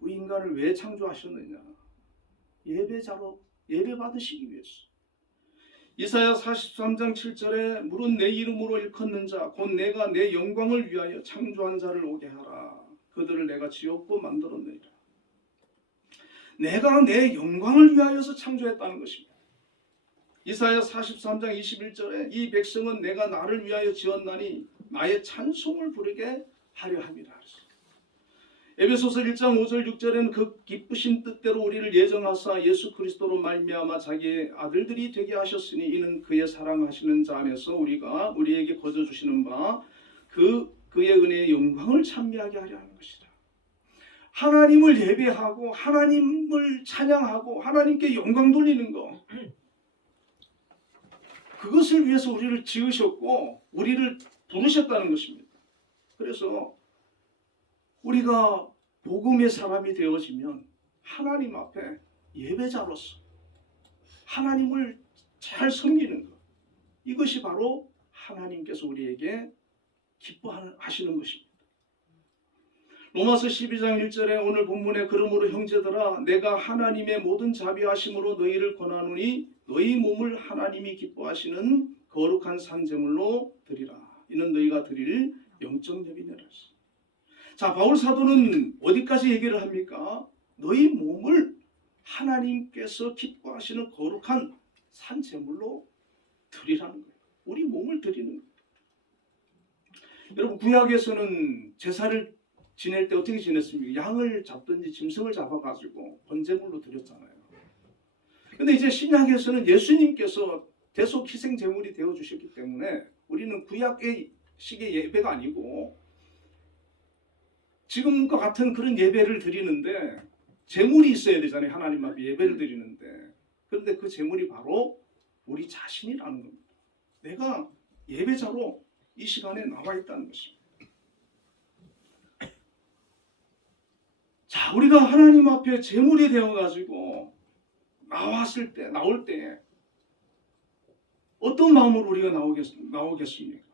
우리 인간을 왜 창조하셨느냐? 예배자로 예배 받으시기 위해서. 이사야 43장 7절에 무릇 내 이름으로 일컫는 자 곧 내가 내 영광을 위하여 창조한 자를 오게 하라. 그들을 내가 지었고 만들었느니라. 내가 내 영광을 위하여서 창조했다는 것입니다. 이사야 43장 21절에 이 백성은 내가 나를 위하여 지었나니 나의 찬송을 부르게 하려 함이라. 에베소서 1장 5절 6절에는 그 기쁘신 뜻대로 우리를 예정하사 예수 그리스도로 말미암아 자기의 아들들이 되게 하셨으니 이는 그의 사랑하시는 자 안에서 우리에게 거저 주시는 바 그의 은혜의 영광을 찬미하게 하려 하는 것이다. 하나님을 예배하고 하나님을 찬양하고 하나님께 영광 돌리는 것, 그것을 위해서 우리를 지으셨고 우리를 부르셨다는 것입니다. 그래서 우리가 복음의 사람이 되어지면 하나님 앞에 예배자로서 하나님을 잘 섬기는 것, 이것이 바로 하나님께서 우리에게 기뻐하시는 것입니다. 로마서 12장 1절에 오늘 본문에 그러므로 형제들아 내가 하나님의 모든 자비하심으로 너희를 권하노니 너희 몸을 하나님이 기뻐하시는 거룩한 산제물로 드리라. 이는 너희가 드릴 영적 예비니라. 자, 바울 사도는 어디까지 얘기를 합니까? 너희 몸을 하나님께서 기뻐하시는 거룩한 산제물로 드리라는 거예요. 우리 몸을 드리는 거예요. 여러분, 구약에서는 제사를 지낼 때 어떻게 지냈습니까? 양을 잡든지 짐승을 잡아가지고 번제물로 드렸잖아요. 근데 이제 신약에서는 예수님께서 대속 희생 제물이 되어 주셨기 때문에 우리는 구약의 식의 예배가 아니고 지금과 같은 그런 예배를 드리는데 제물이 있어야 되잖아요. 하나님 앞에 예배를 드리는데. 그런데 그 제물이 바로 우리 자신이라는 겁니다. 내가 예배자로 이 시간에 나와 있다는 것입니다. 자, 우리가 하나님 앞에 제물이 되어가지고 나올 때 어떤 마음으로 우리가 나오겠습니까?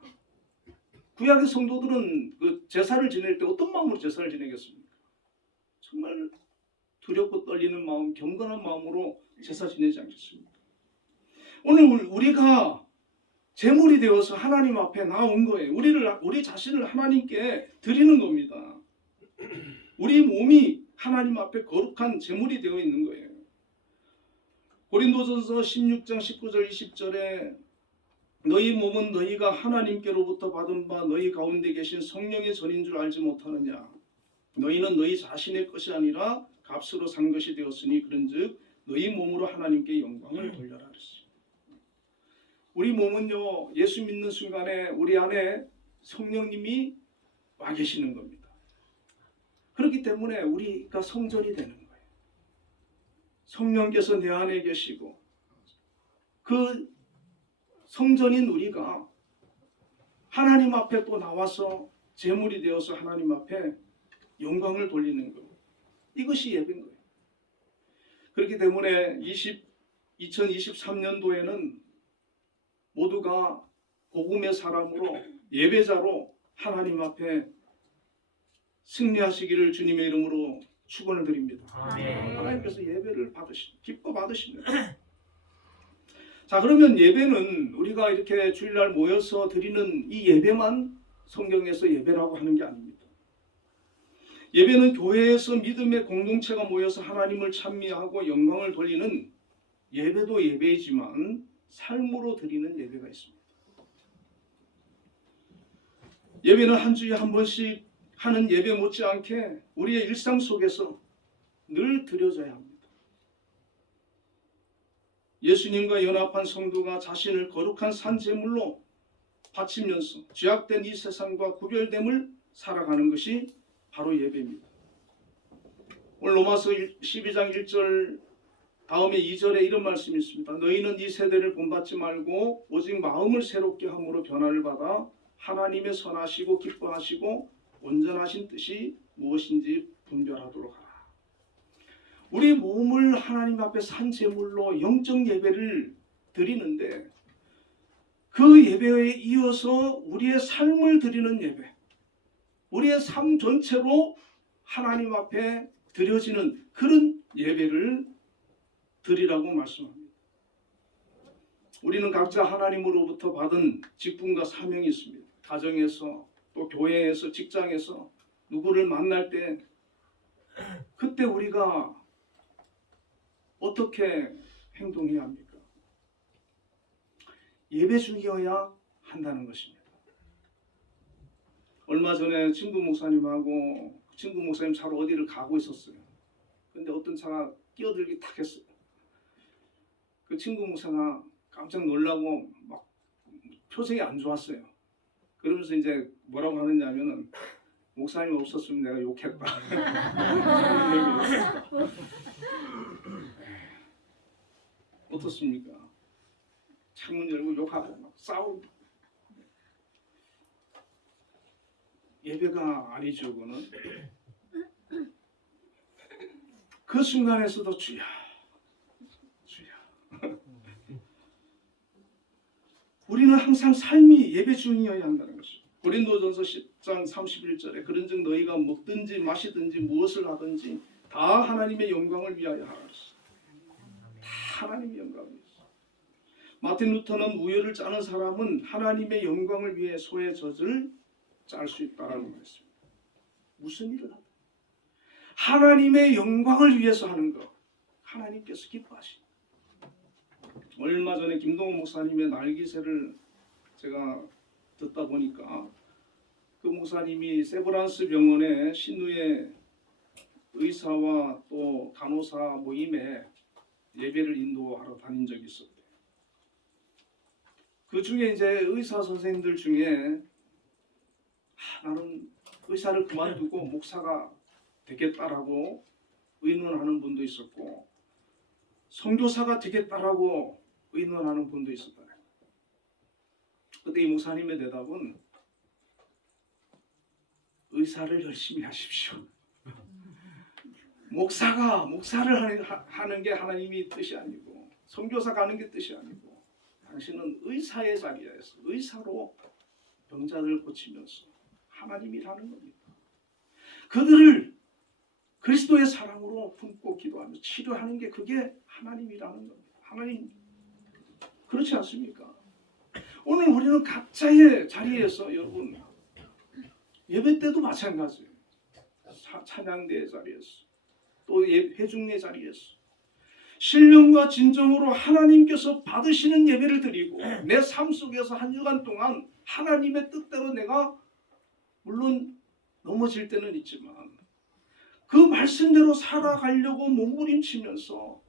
구약의 성도들은 그 제사를 지낼 때 어떤 마음으로 제사를 지내겠습니까? 정말 두렵고 떨리는 마음, 경건한 마음으로 제사 지내지 않겠습니까? 오늘 우리가 제물이 되어서 하나님 앞에 나온 거예요. 우리 자신을 하나님께 드리는 겁니다. 우리 몸이 하나님 앞에 거룩한 제물이 되어 있는 거예요. 고린도전서 16장 19절 20절에 너희 몸은 너희가 하나님께로부터 받은 바 너희 가운데 계신 성령의 전인 줄 알지 못하느냐. 너희는 너희 자신의 것이 아니라 값으로 산 것이 되었으니 그런즉 너희 몸으로 하나님께 영광을 돌려라 그랬어요. 우리 몸은요, 예수 믿는 순간에 우리 안에 성령님이 와 계시는 겁니다. 그렇기 때문에 우리가 성전이 되는 거예요. 성령께서 내 안에 계시고 그 성전인 우리가 하나님 앞에 또 나와서 제물이 되어서 하나님 앞에 영광을 돌리는 것, 이것이 예배인 거예요. 그렇기 때문에 2023년도에는 모두가 복음의 사람으로 예배자로 하나님 앞에 승리하시기를 주님의 이름으로 축원을 드립니다. 하나님께서 예배를 기뻐 받으시는 거예요. 자, 그러면 예배는 우리가 이렇게 주일날 모여서 드리는 이 예배만 성경에서 예배라고 하는 게 아닙니다. 예배는 교회에서 믿음의 공동체가 모여서 하나님을 찬미하고 영광을 돌리는 예배도 예배이지만 삶으로 드리는 예배가 있습니다. 예배는 한 주에 한 번씩 하는 예배 못지않게 우리의 일상 속에서 늘 드려져야 합니다. 예수님과 연합한 성도가 자신을 거룩한 산제물로 바치면서 죄악된 이 세상과 구별됨을 살아가는 것이 바로 예배입니다. 오늘 로마서 12장 1절 다음에 2절에 이런 말씀이 있습니다. 너희는 이 세대를 본받지 말고 오직 마음을 새롭게 함으로 변화를 받아 하나님의 선하시고 기뻐하시고 온전하신 뜻이 무엇인지 분별하도록 하라. 우리 몸을 하나님 앞에 산 제물로 영적 예배를 드리는데 그 예배에 이어서 우리의 삶을 드리는 예배, 우리의 삶 전체로 하나님 앞에 드려지는 그런 예배를 드리라고 말씀합니다. 우리는 각자 하나님으로부터 받은 직분과 사명이 있습니다. 가정에서 또 교회에서 직장에서 누구를 만날 때 그때 우리가 어떻게 행동해야 합니까? 예배 중이어야 한다는 것입니다. 얼마 전에 친구 목사님하고 친구 목사님 차로 어디를 가고 있었어요. 근데 어떤 차가 끼어들기 탁 했어요. 그 친구 목사가 깜짝 놀라고 막 표정이 안 좋았어요. 그러면서 이제 뭐라고 하느냐면은 목사님 없었으면 내가 욕했다. 어떻습니까? 창문 열고 욕하고 막 싸우고. 예배가 아니죠, 그거는. 그 순간에서도 주야, 주야. 우리는 항상 삶이 예배 중이어야 한다는 것입니다. 고린도전서 10장 31절에 그런즉 너희가 먹든지 마시든지 무엇을 하든지 다 하나님의 영광을 위하여 하라. 다 하나님의 영광을 위해서. 마틴 루터는 우열을 짜는 사람은 하나님의 영광을 위해 소의 젖을 짤 수 있다라고 말했습니다. 무슨 일을 하든 하나님의 영광을 위해서 하는 것, 하나님께서 기뻐하십니다. 얼마 전에 김동호 목사님의 날기새를 제가 듣다 보니까 그 목사님이 세브란스 병원의 신우의 의사와 또 간호사 모임에 예배를 인도하러 다닌 적이 있었대요. 그 중에 이제 의사 선생님들 중에 나는 의사를 그만두고 목사가 되겠다라고 의논하는 분도 있었고 선교사가 되겠다라고 의논하는 분도 있었다. 그때 이 목사님의 대답은 의사를 열심히 하십시오. 목사를 하는 게 하나님의 뜻이 아니고 선교사가 하는 게 뜻이 아니고 당신은 의사의 자리에서 의사로 병자들을 고치면서 하나님이라는 겁니다. 그들을 그리스도의 사랑으로 품고 기도하며 치료하는 게 그게 하나님이라는 겁니다. 하나님 그렇지 않습니까? 오늘 우리는 각자의 자리에서 여러분 예배 때도 마찬가지예요. 찬양대의 자리에서 또 회중의 자리에서 신령과 진정으로 하나님께서 받으시는 예배를 드리고 내 삶 속에서 한 주간 동안 하나님의 뜻대로 내가 물론 넘어질 때는 있지만 그 말씀대로 살아가려고 몸부림치면서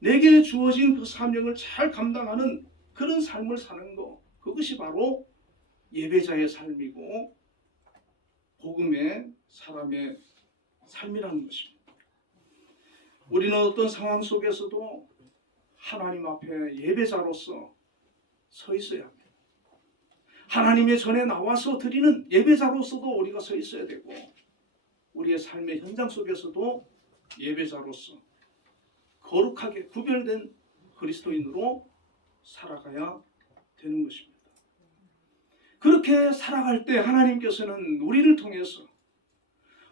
내게 주어진 그 사명을 잘 감당하는 그런 삶을 사는 것, 그것이 바로 예배자의 삶이고 복음의 사람의 삶이라는 것입니다. 우리는 어떤 상황 속에서도 하나님 앞에 예배자로서 서 있어야 합니다. 하나님의 전에 나와서 드리는 예배자로서도 우리가 서 있어야 되고 우리의 삶의 현장 속에서도 예배자로서 거룩하게 구별된 그리스도인으로 살아가야 되는 것입니다. 그렇게 살아갈 때 하나님께서는 우리를 통해서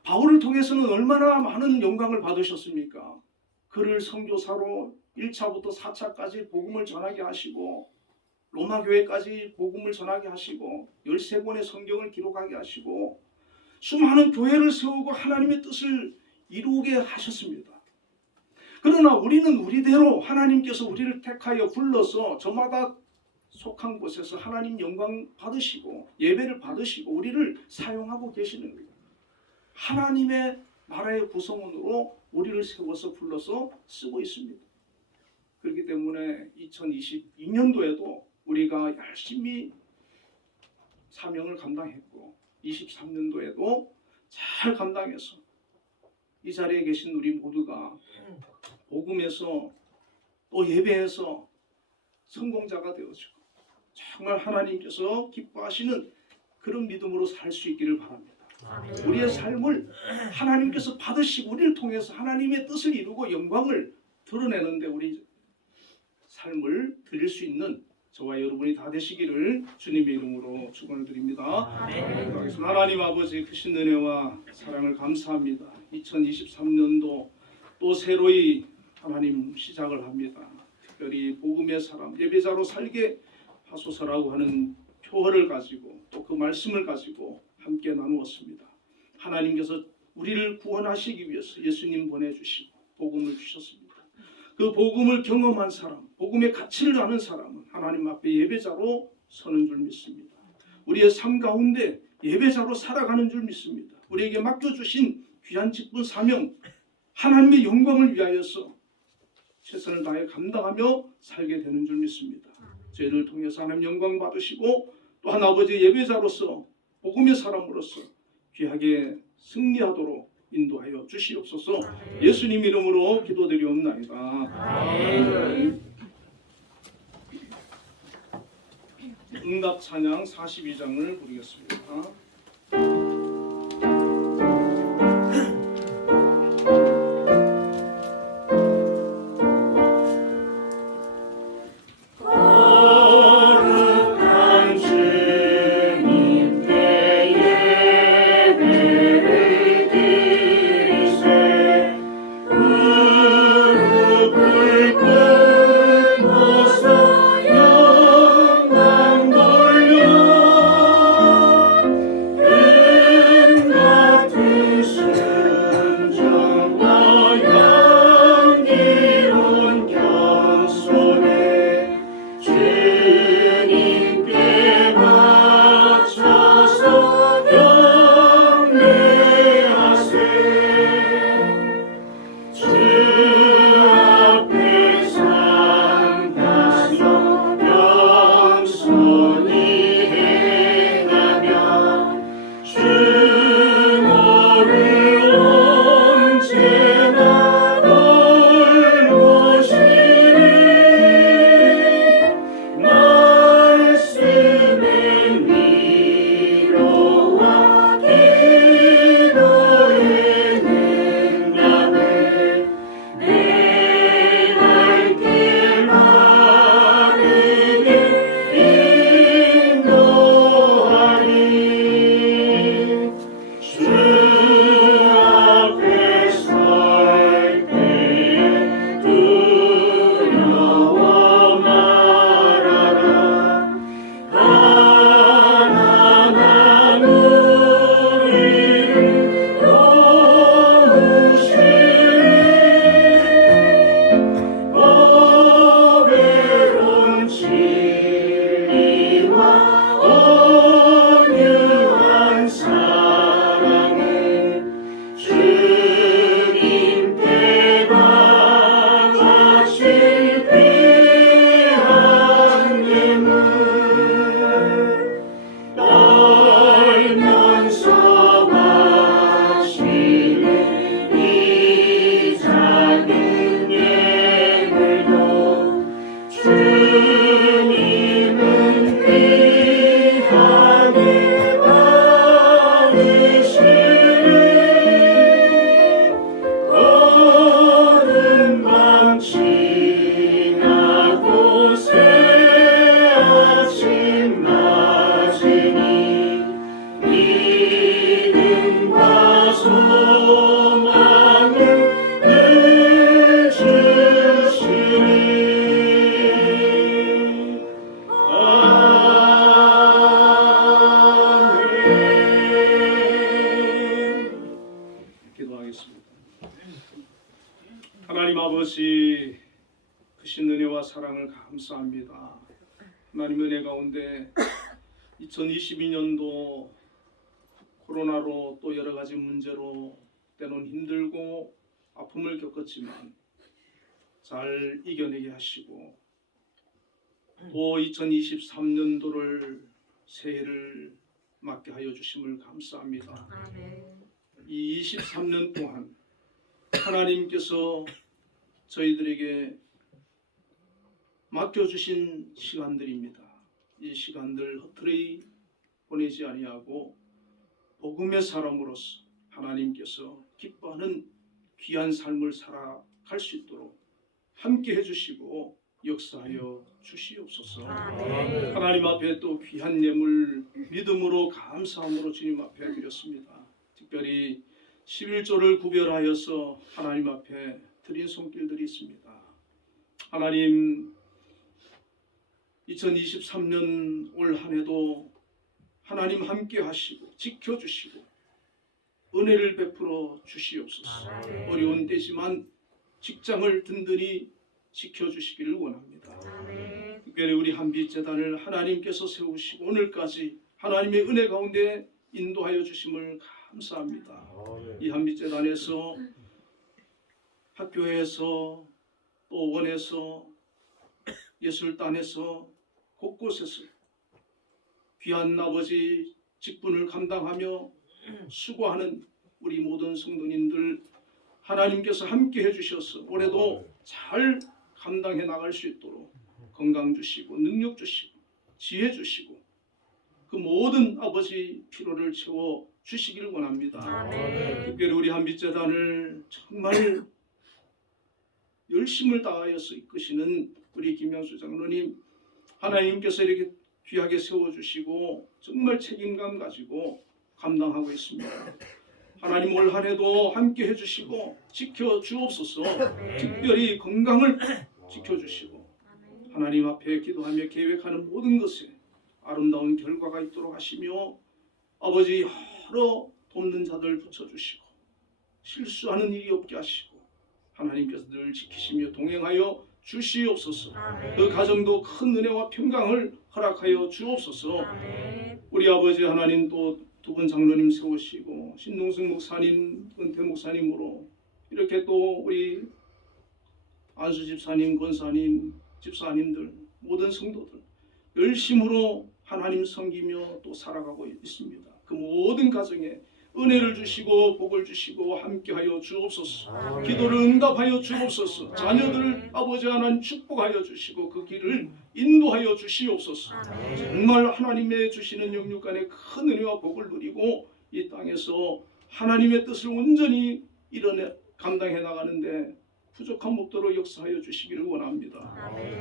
바울을 통해서는 얼마나 많은 영광을 받으셨습니까? 그를 선교사로 1차부터 4차까지 복음을 전하게 하시고 로마 교회까지 복음을 전하게 하시고 13권의 성경을 기록하게 하시고 수많은 교회를 세우고 하나님의 뜻을 이루게 하셨습니다. 그러나 우리는 우리대로 하나님께서 우리를 택하여 불러서 저마다 속한 곳에서 하나님 영광 받으시고 예배를 받으시고 우리를 사용하고 계시는 거예요. 하나님의 나라의 구성원으로 우리를 세워서 불러서 쓰고 있습니다. 그렇기 때문에 2022년도에도 우리가 열심히 사명을 감당했고 23년도에도 잘 감당해서 이 자리에 계신 우리 모두가 복음에서 또 예배에서 성공자가 되어지고 정말 하나님께서 기뻐하시는 그런 믿음으로 살 수 있기를 바랍니다. 우리의 삶을 하나님께서 받으시고 우리를 통해서 하나님의 뜻을 이루고 영광을 드러내는데 우리 삶을 드릴 수 있는 저와 여러분이 다 되시기를 주님의 이름으로 축원을 드립니다. 기도하겠습니다. 하나님 아버지 크신 은혜와 사랑을 감사합니다. 2023년도 또 새로이 하나님 시작을 합니다. 특별히 복음의 사람, 예배자로 살게 하소서라고 하는 표어를 가지고 또 그 말씀을 가지고 함께 나누었습니다. 하나님께서 우리를 구원하시기 위해서 예수님 보내주시고 복음을 주셨습니다. 그 복음을 경험한 사람, 복음의 가치를 아는 사람은 하나님 앞에 예배자로 서는 줄 믿습니다. 우리의 삶 가운데 예배자로 살아가는 줄 믿습니다. 우리에게 맡겨주신 귀한 직분 사명, 하나님의 영광을 위하여서 최선을 다해 감당하며 살게 되는 줄 믿습니다. 저희를 통해서 하나님 영광 받으시고 또한 아버지의 예배자로서 복음의 사람으로서 귀하게 승리하도록 인도하여 주시옵소서. 예수님 이름으로 기도드리옵나이다. 응답 찬양 42장을 부르겠습니다. 하나님 아버지, 크신 은혜와 사랑을 감사합니다. 하나님 은혜 가운데 2022년도 코로나로 또 여러 가지 문제로 때론 힘들고 아픔을 겪었지만 잘 이겨내게 하시고 또 2023년도를 새해를 맞게 하여 주심을 감사합니다. 이 23년 동안 하나님께서 저희들에게 맡겨주신 시간들입니다. 이 시간들 허투루 보내지 아니하고 복음의 사람으로서 하나님께서 기뻐하는 귀한 삶을 살아갈 수 있도록 함께 해주시고 역사하여 주시옵소서. 하나님 앞에 또 귀한 예물 믿음으로 감사함으로 주님 앞에 드렸습니다. 특별히 11조를 구별하여서 하나님 앞에 드린 손길들이 있습니다. 하나님, 2023년 올 한 해도 하나님 함께 하시고 지켜주시고 은혜를 베풀어 주시옵소서. 어려운 때지만 직장을 든든히 지켜주시기를 원합니다. 특별히 우리 한빛재단을 하나님께서 세우시고 오늘까지 하나님의 은혜 가운데 인도하여 주심을 감사합니다. 이 한빛재단에서 학교에서 또 원에서 예술단에서 곳곳에서 귀한 아버지 직분을 감당하며 수고하는 우리 모든 성도님들 하나님께서 함께 해주셔서 올해도 잘 감당해 나갈 수 있도록 건강 주시고 능력 주시고 지혜 주시고 그 모든 아버지 필요를 채워 주시기를 원합니다. 특별히 우리 한빛재단을 정말 열심을 다하여서 이끄시는 우리 김양수 장로님, 하나님께서 이렇게 귀하게 세워주시고 정말 책임감 가지고 감당하고 있습니다. 하나님 올 한 해도 함께 해주시고 지켜주옵소서. 특별히 건강을 지켜주시고 하나님 앞에 기도하며 계획하는 모든 것에 아름다운 결과가 있도록 하시며 아버지 여러 돕는 자들 붙여주시고 실수하는 일이 없게 하시고 하나님께서 늘 지키시며 동행하여 주시옵소서. 그 가정도 큰 은혜와 평강을 허락하여 주옵소서. 우리 아버지 하나님 또 두 분 장로님 세우시고 신동승 목사님, 은퇴 목사님으로 이렇게 또 우리 안수 집사님, 권사님, 집사님들 모든 성도들 열심으로 하나님 섬기며 또 살아가고 있습니다. 그 모든 가정에 은혜를 주시고 복을 주시고 함께하여 주옵소서. 기도를 응답하여 주옵소서. 자녀들을 아버지 하나님 축복하여 주시고 그 길을 인도하여 주시옵소서. 정말 하나님의 주시는 영육간의 큰 은혜와 복을 누리고 이 땅에서 하나님의 뜻을 온전히 이뤄내 감당해 나가는데 부족함 없도록 역사하여 주시기를 원합니다.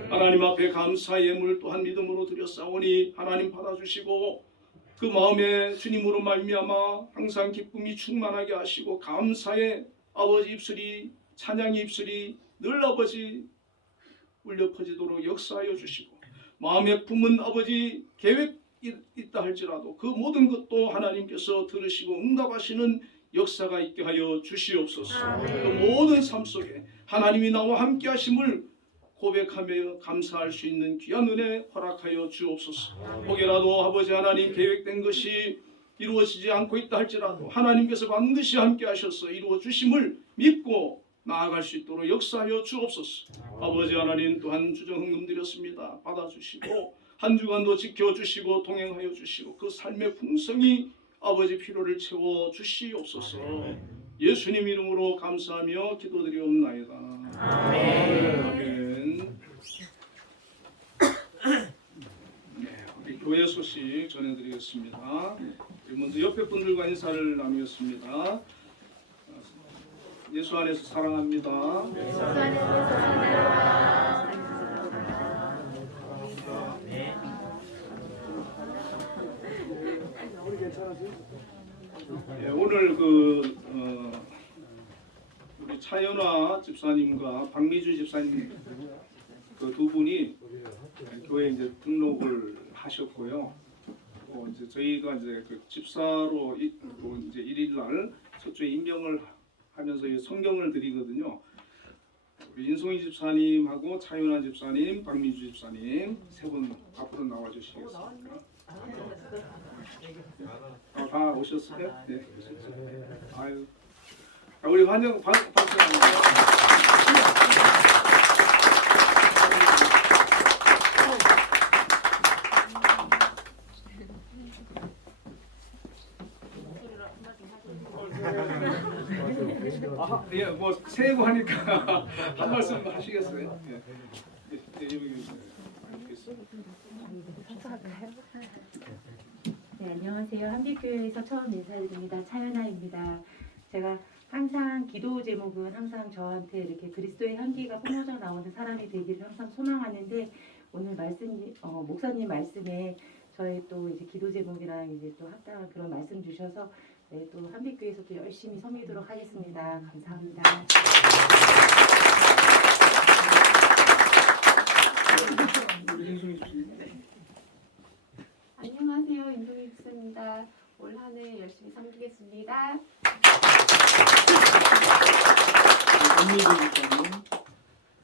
하나님 앞에 감사의 예물 또한 믿음으로 드렸사오니 하나님 받아주시고 그 마음에 주님으로 말미암아 항상 기쁨이 충만하게 하시고 감사의 아버지 입술이 찬양의 입술이 늘 아버지 울려 퍼지도록 역사하여 주시고 마음에 품은 아버지 계획이 있다 할지라도 그 모든 것도 하나님께서 들으시고 응답하시는 역사가 있게 하여 주시옵소서. 그 모든 삶 속에 하나님이 나와 함께 하심을 고백하며 감사할 수 있는 귀한 은혜 허락하여 주옵소서. 혹여라도 아버지 하나님 계획된 것이 이루어지지 않고 있다 할지라도 하나님께서 반드시 함께 하셔서 이루어 주심을 믿고 나아갈 수 있도록 역사하여 주옵소서. 아버지 하나님 또한 주정 헌금 드렸습니다. 받아주시고 한 주간도 지켜주시고 동행하여 주시고 그 삶의 풍성이 아버지 필요를 채워 주시옵소서. 예수님 이름으로 감사하며 기도드리옵나이다. 아멘. 우리 교회 소식 전해드리겠습니다. 먼저 옆에 분들과 인사를 나누겠습니다. 예수 안에서 사랑합니다. 예수 안에서 사랑합니다. 예, 오늘 우리 차연화 집사님과 박미주 집사님 그 두 분이 교회에 이제 등록을 하셨고요. 이제 저희가 이제 그 집사로 이제 1일날 첫주에 임명을 하면서 성경을 드리거든요. 우리 인송이 집사님하고 차윤아 집사님, 박민주 집사님 세 분 앞으로 나와주시겠습니까? 다 오셨어요? 네. 아유, 우리 환영 박수 한번. 예, 뭐 새해고 하니까 한 말씀 하시겠어요? 예. 여기 네, 안녕하세요. 한빛교회에서 처음 인사드립니다. 차연아입니다. 제가 항상 기도 제목은 항상 저한테 이렇게 그리스도의 향기가 뿜어져 나오는 사람이 되기를 항상 소망하는데 오늘 말씀 목사님 말씀에 저의 또 이제 기도 제목이랑 이제 또 합당한 그런 말씀 주셔서 네, 또 한빛교회에서 또 열심히 섬기도록 하겠습니다. 감사합니다. 안녕하세요. 인동희 목사입니다. 올 한 해 열심히 섬기겠습니다.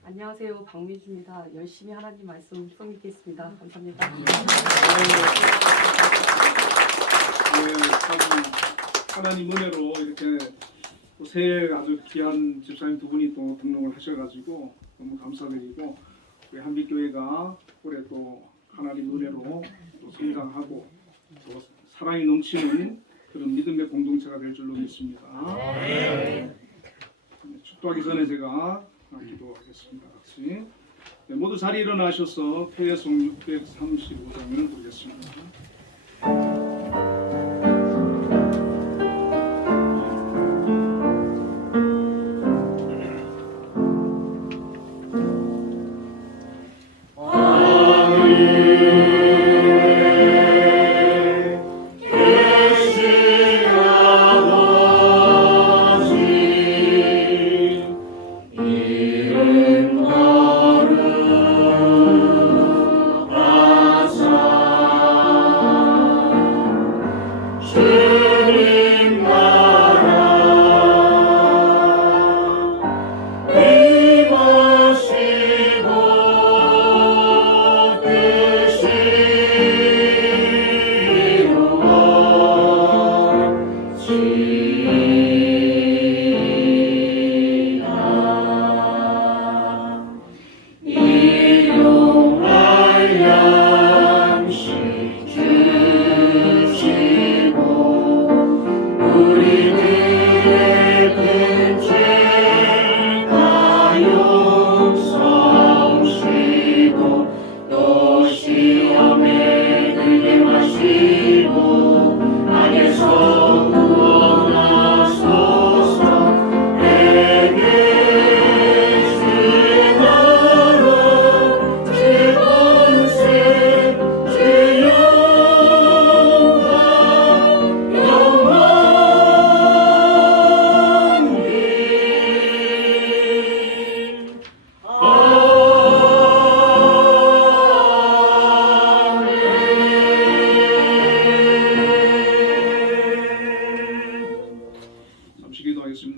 안녕하세요. 박미주입니다. 열심히 하나님 말씀 섬기겠습니다. 감사합니다. 참 하나님 은혜로 이렇게 또 새해 아주 귀한 집사님 두 분이 또 등록을 하셔가지고 너무 감사드리고 우리 한빛교회가 올해 또 하나님 은혜로 또 성장하고 또 사랑이 넘치는 그런 믿음의 공동체가 될 줄로 믿습니다. 축도하기 전에 제가 기도하겠습니다. 같이. 네, 모두 자리 일어나셔서 표예송 635장을 부르겠습니다.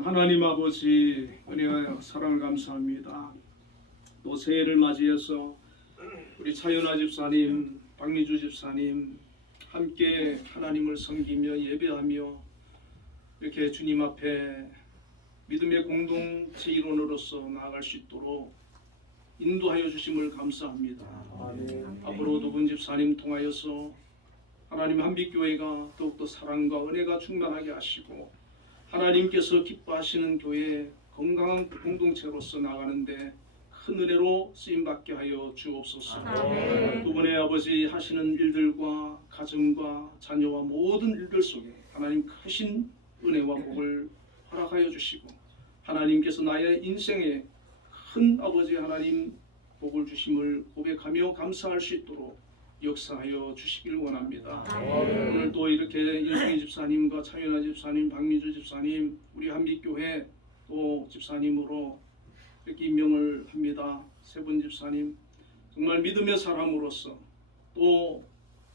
하나님 아버지 은혜와 사랑을 감사합니다. 또 새해를 맞이해서 우리 차윤아 집사님, 박미주 집사님 함께 하나님을 섬기며 예배하며 이렇게 주님 앞에 믿음의 공동체 일원으로서 나아갈 수 있도록 인도하여 주심을 감사합니다. 앞으로 두 분 집사님 통하여서 하나님 한빛교회가 더욱더 사랑과 은혜가 충만하게 하시고 하나님께서 기뻐하시는 교회 건강한 공동체로서 나가는데 큰 은혜로 쓰임받게 하여 주옵소서. 두 분의 아버지 하시는 일들과 가정과 자녀와 모든 일들 속에 하나님 크신 은혜와 복을 허락하여 주시고 하나님께서 나의 인생에 큰 아버지 하나님 복을 주심을 고백하며 감사할 수 있도록 역사하여 주시길 원합니다. 오늘 또 이렇게 인성희 집사님과 차윤아 집사님, 박미주 집사님, 우리 한빛교회 또 집사님으로 이렇게 임명을 합니다. 세 분 집사님 정말 믿음의 사람으로서 또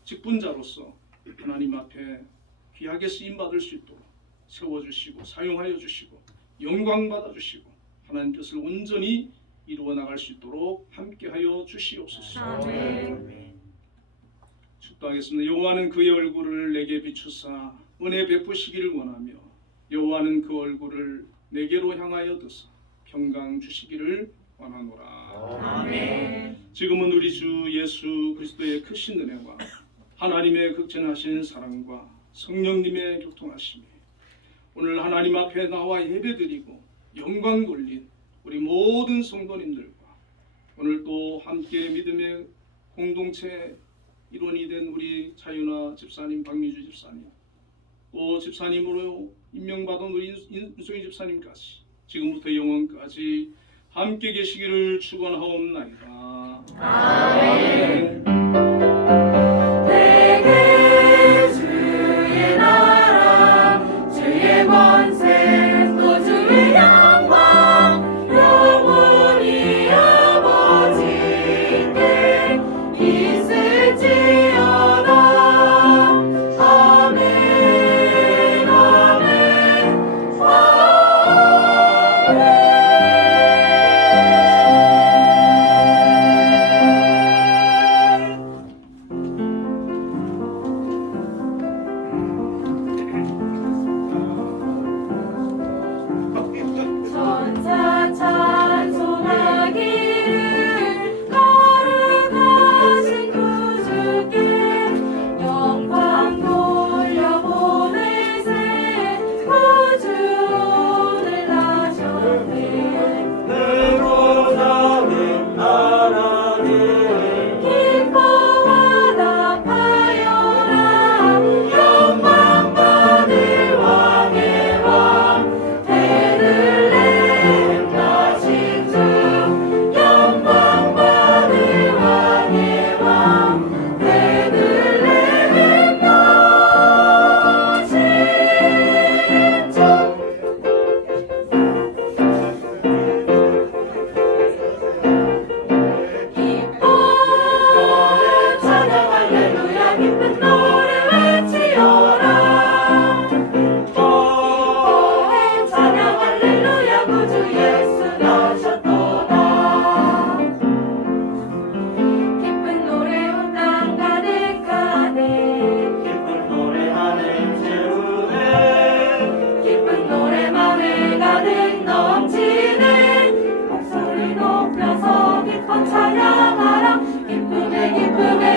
직분자로서 하나님 앞에 귀하게 쓰임 받을 수 있도록 세워주시고 사용하여 주시고 영광 받아 주시고 하나님 뜻을 온전히 이루어 나갈 수 있도록 함께하여 주시옵소서. 축도하겠습니다. 여호와는 그의 얼굴을 내게 비추사 은혜 베푸시기를 원하며 여호와는 그 얼굴을 내게로 향하여 드사 평강 주시기를 원하노라. 아멘. 지금은 우리 주 예수 그리스도의 크신 은혜와 하나님의 극진하신 사랑과 성령님의 교통하심이 오늘 하나님 앞에 나와 예배드리고 영광 돌린 우리 모든 성도님들과 오늘 또 함께 믿음의 공동체 일원이 된 우리 차윤아 집사님, 박미주 집사님, 또 집사님으로 임명받은 우리 인성희 집사님까지 지금부터 영원까지 함께 계시기를 축원하옵나이다. 아멘. 내게 주의 나라 주의 권세 또 주의 영광 영원히 아버지께 기쁨의 기쁨의